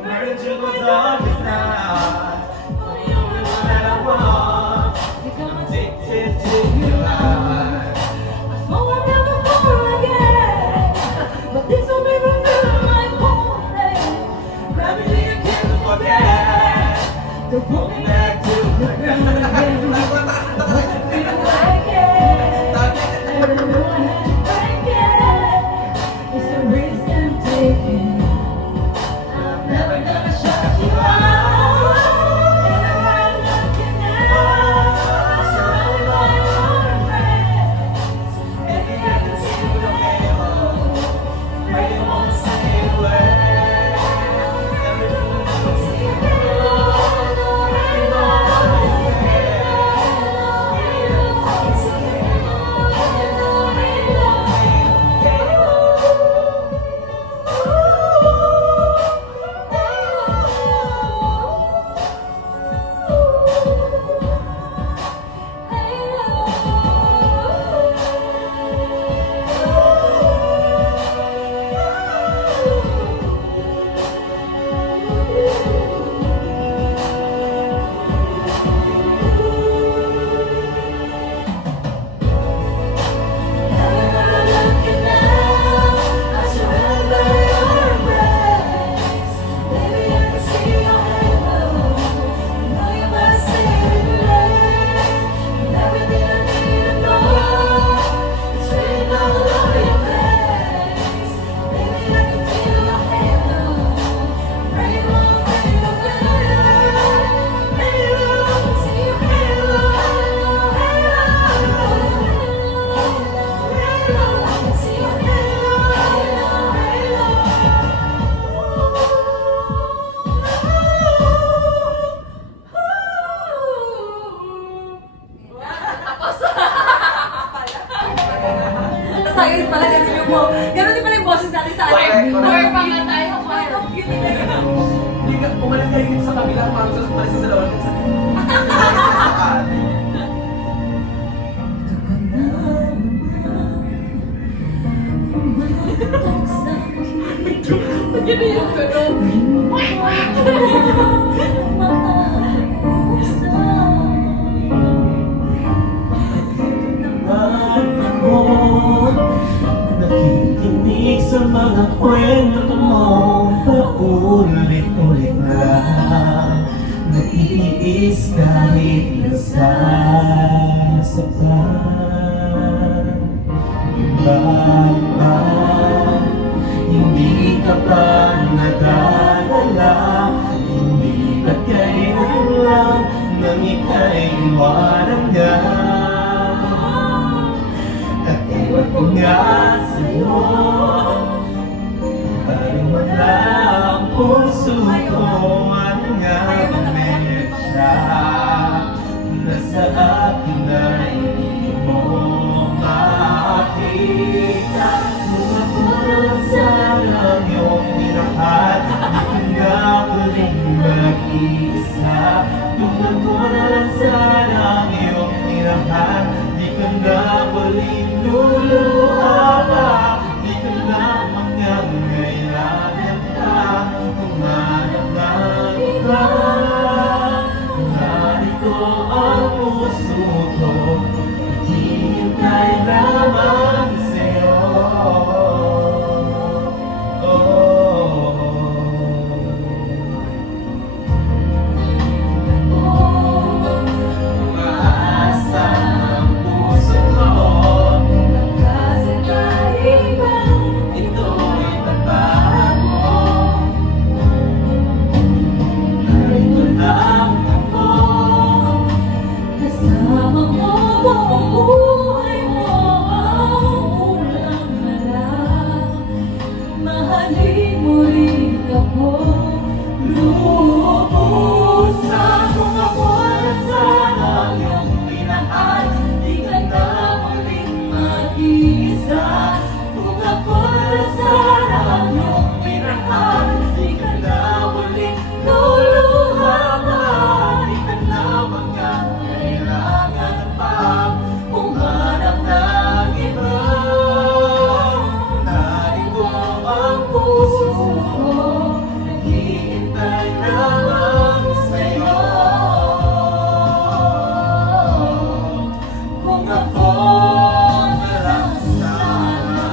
Murder to the darkest night. You're the only one that I want. I'm addicted to your light. Oh, I'll never fall again. But this will make me feel like home. Gravity you can't forget. To pull me back to the ground again. Feel like it. Everyone has to break it. It's a risk I'm taking. I'm never gonna shut you out. Everywhere I'm looking now, I'm surrounded by your embrace. Maybe I can see your halo. Maybe it won't stay away. Everyone I can see your halo. Umalis kayo dito sa kabila, parang umalis sa dalawa sa atin. Yun na yung gano'n. Ba't ako nakikinig sa mga kwento mo? Paulit-ulit lang naiis kahit nasasaktan. Ba't ba hindi ka pa nag-alala? Hindi ba't kailan lang nang ika'y iwanan nga? At iwan ko nga sa'yo, parang wala ang puso ko. Ano nga ba siya na sa akin na hindi mo makita? Kung ako lang sana iyong minahal, di ko na uling mag-isa. Kung ako lang sana iyong minahal, di ka na uling luluha pa. Di ka na mangangailangan pa humanap ng iba. Narito ang puso ko, naghihintay lamang sa'yo. Umaasa ang puso ko, ito'y tatago. Narito lang ako, Kasama mo buong buhay mo ang ulang alam. Mahalin mo rin ako, lubusan. Kung ako na sana iyong minahal, di ka na muling mag-iisa. Kung ako na sana iyong minahal, di ka na muling luluha pa. Di ka na mangangailangan pa humanap ng iba. Narito ang puso ko, naghihintay lamang sa'yo. Kung ako na lang sana.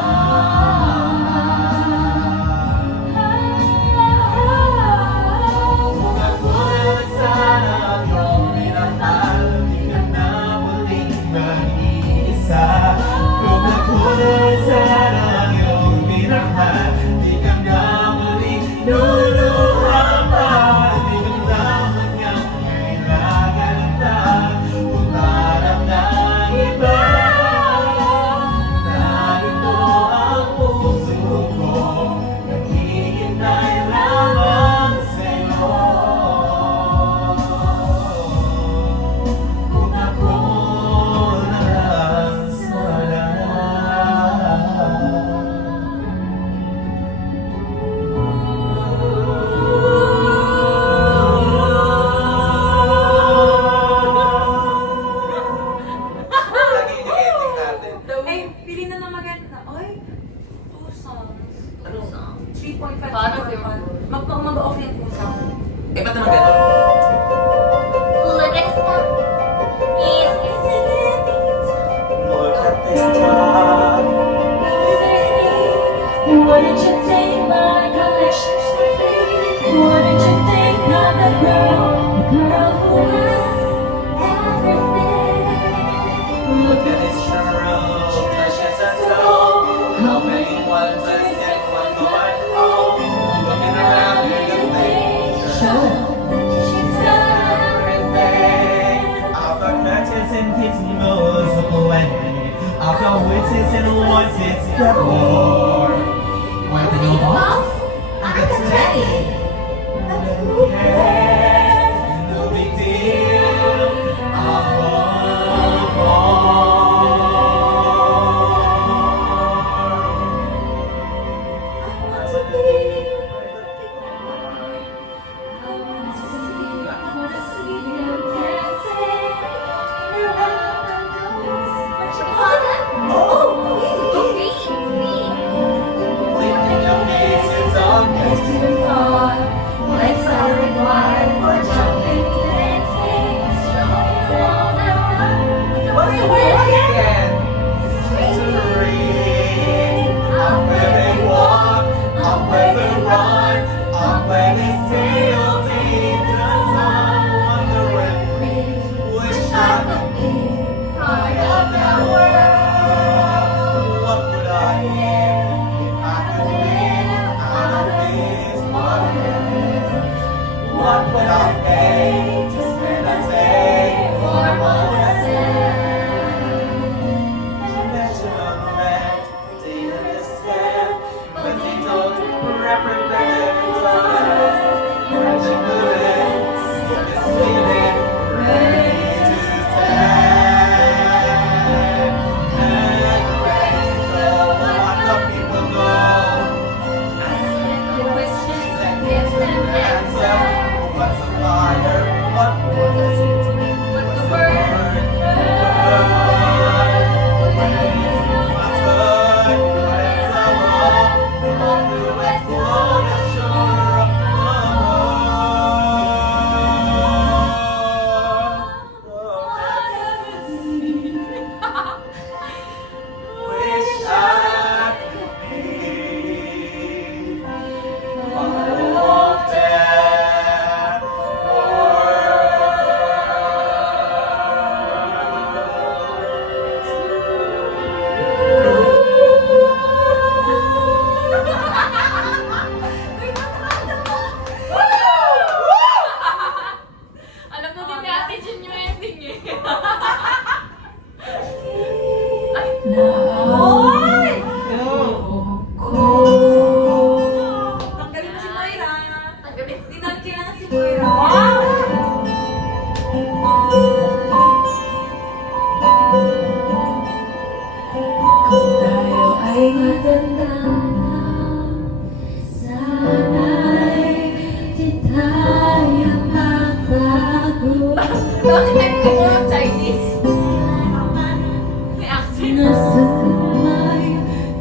Kung ako lang sana iyong minahal, di ka na muling mag-iisa. Kung ako lang sana iyong minahal, di ka na muling luluha pa. Di ka na mangangailangan pa humanap ng iba. Narito ang puso ko, naghihintay lamang sa'yo. Kung ako na lang sana. Lagi yung ending natin. Ay, pili na ng maganda. Ay, 2 songs. Ano? 3.5. Paano sa'yo? Mag-off yung 2 songs. Eh, ba't naman ganun? Next up is Look at this love. Wouldn't you take my collection sweetly? Wouldn't you think I'm the girl who has everything? Look at this churro, precious and so. How many ones I said one more home? Looking around here, you think She's got everything. I've got curtains and kids knows away. I've got witches and voices galore. Where the boss? I got today. Who cares? No big deal. I want more. beneath the sun, wondering wish I could be part of the world. What would I give if I could live out of this wonderland? What would I pay to spend a day for a moment sad? Imagine a man who didn't understand, but they don't represent us. Where they couldn't see this feeling, ready to stand. And ready to go, what the people know. Asking the questions and giving the answers. What's a fire? What was it? What's the word? When it's my turn, when it's all, all the way to the shore of wish I could be part of that Alam mo din ni Ate Jin yung ending eh. Oy! Ko. Tanggalin mo si Moira. Tanggalin. Hindi na kailangan si Moira. Kung tayo ay matanda Sana'y di tayo magbago. Bakit ko Chinese? May accent. Nasa kamay,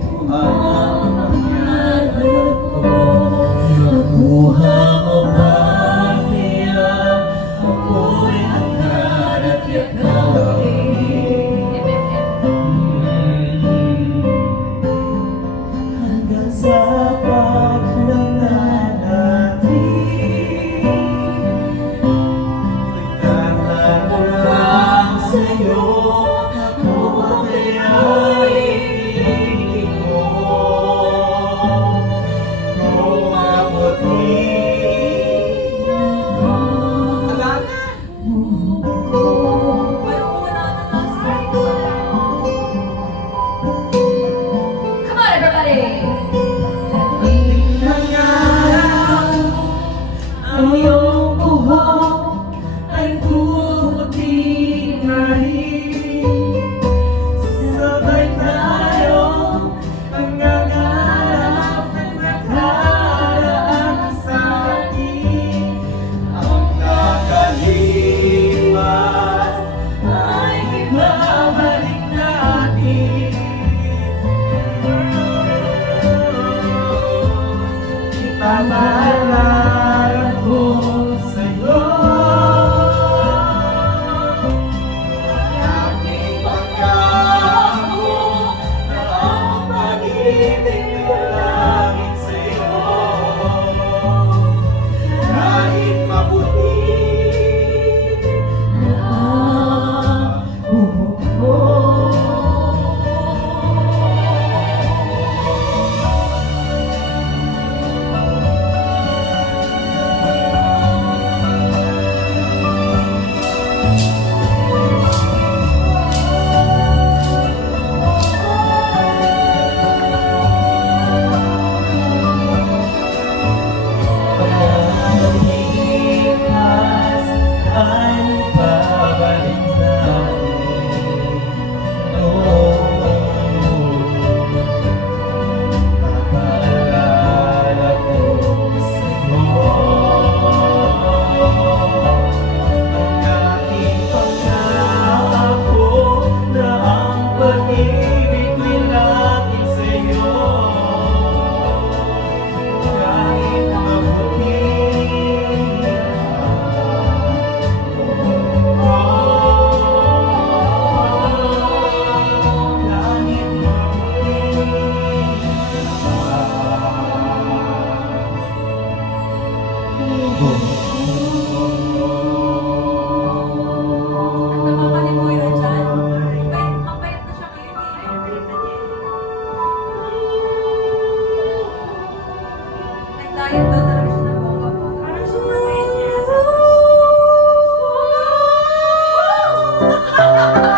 tumamahalo ko. Nakuha mo ba niya? Ako'y hangad at yakapin. Hanggang sa paglangan natin, nagtatanong sa'yo, ako kaya'y ibig mo. Kung mabuti Wala na. May una na last song. Come on, everybody! nangarap, ang iyong buhok ay puputi na rin. Sabay tayo nangangarap ng nakaraan sa atin. Ang nakalipas Ay ibabalik natin. Ipapalarap ko Wow!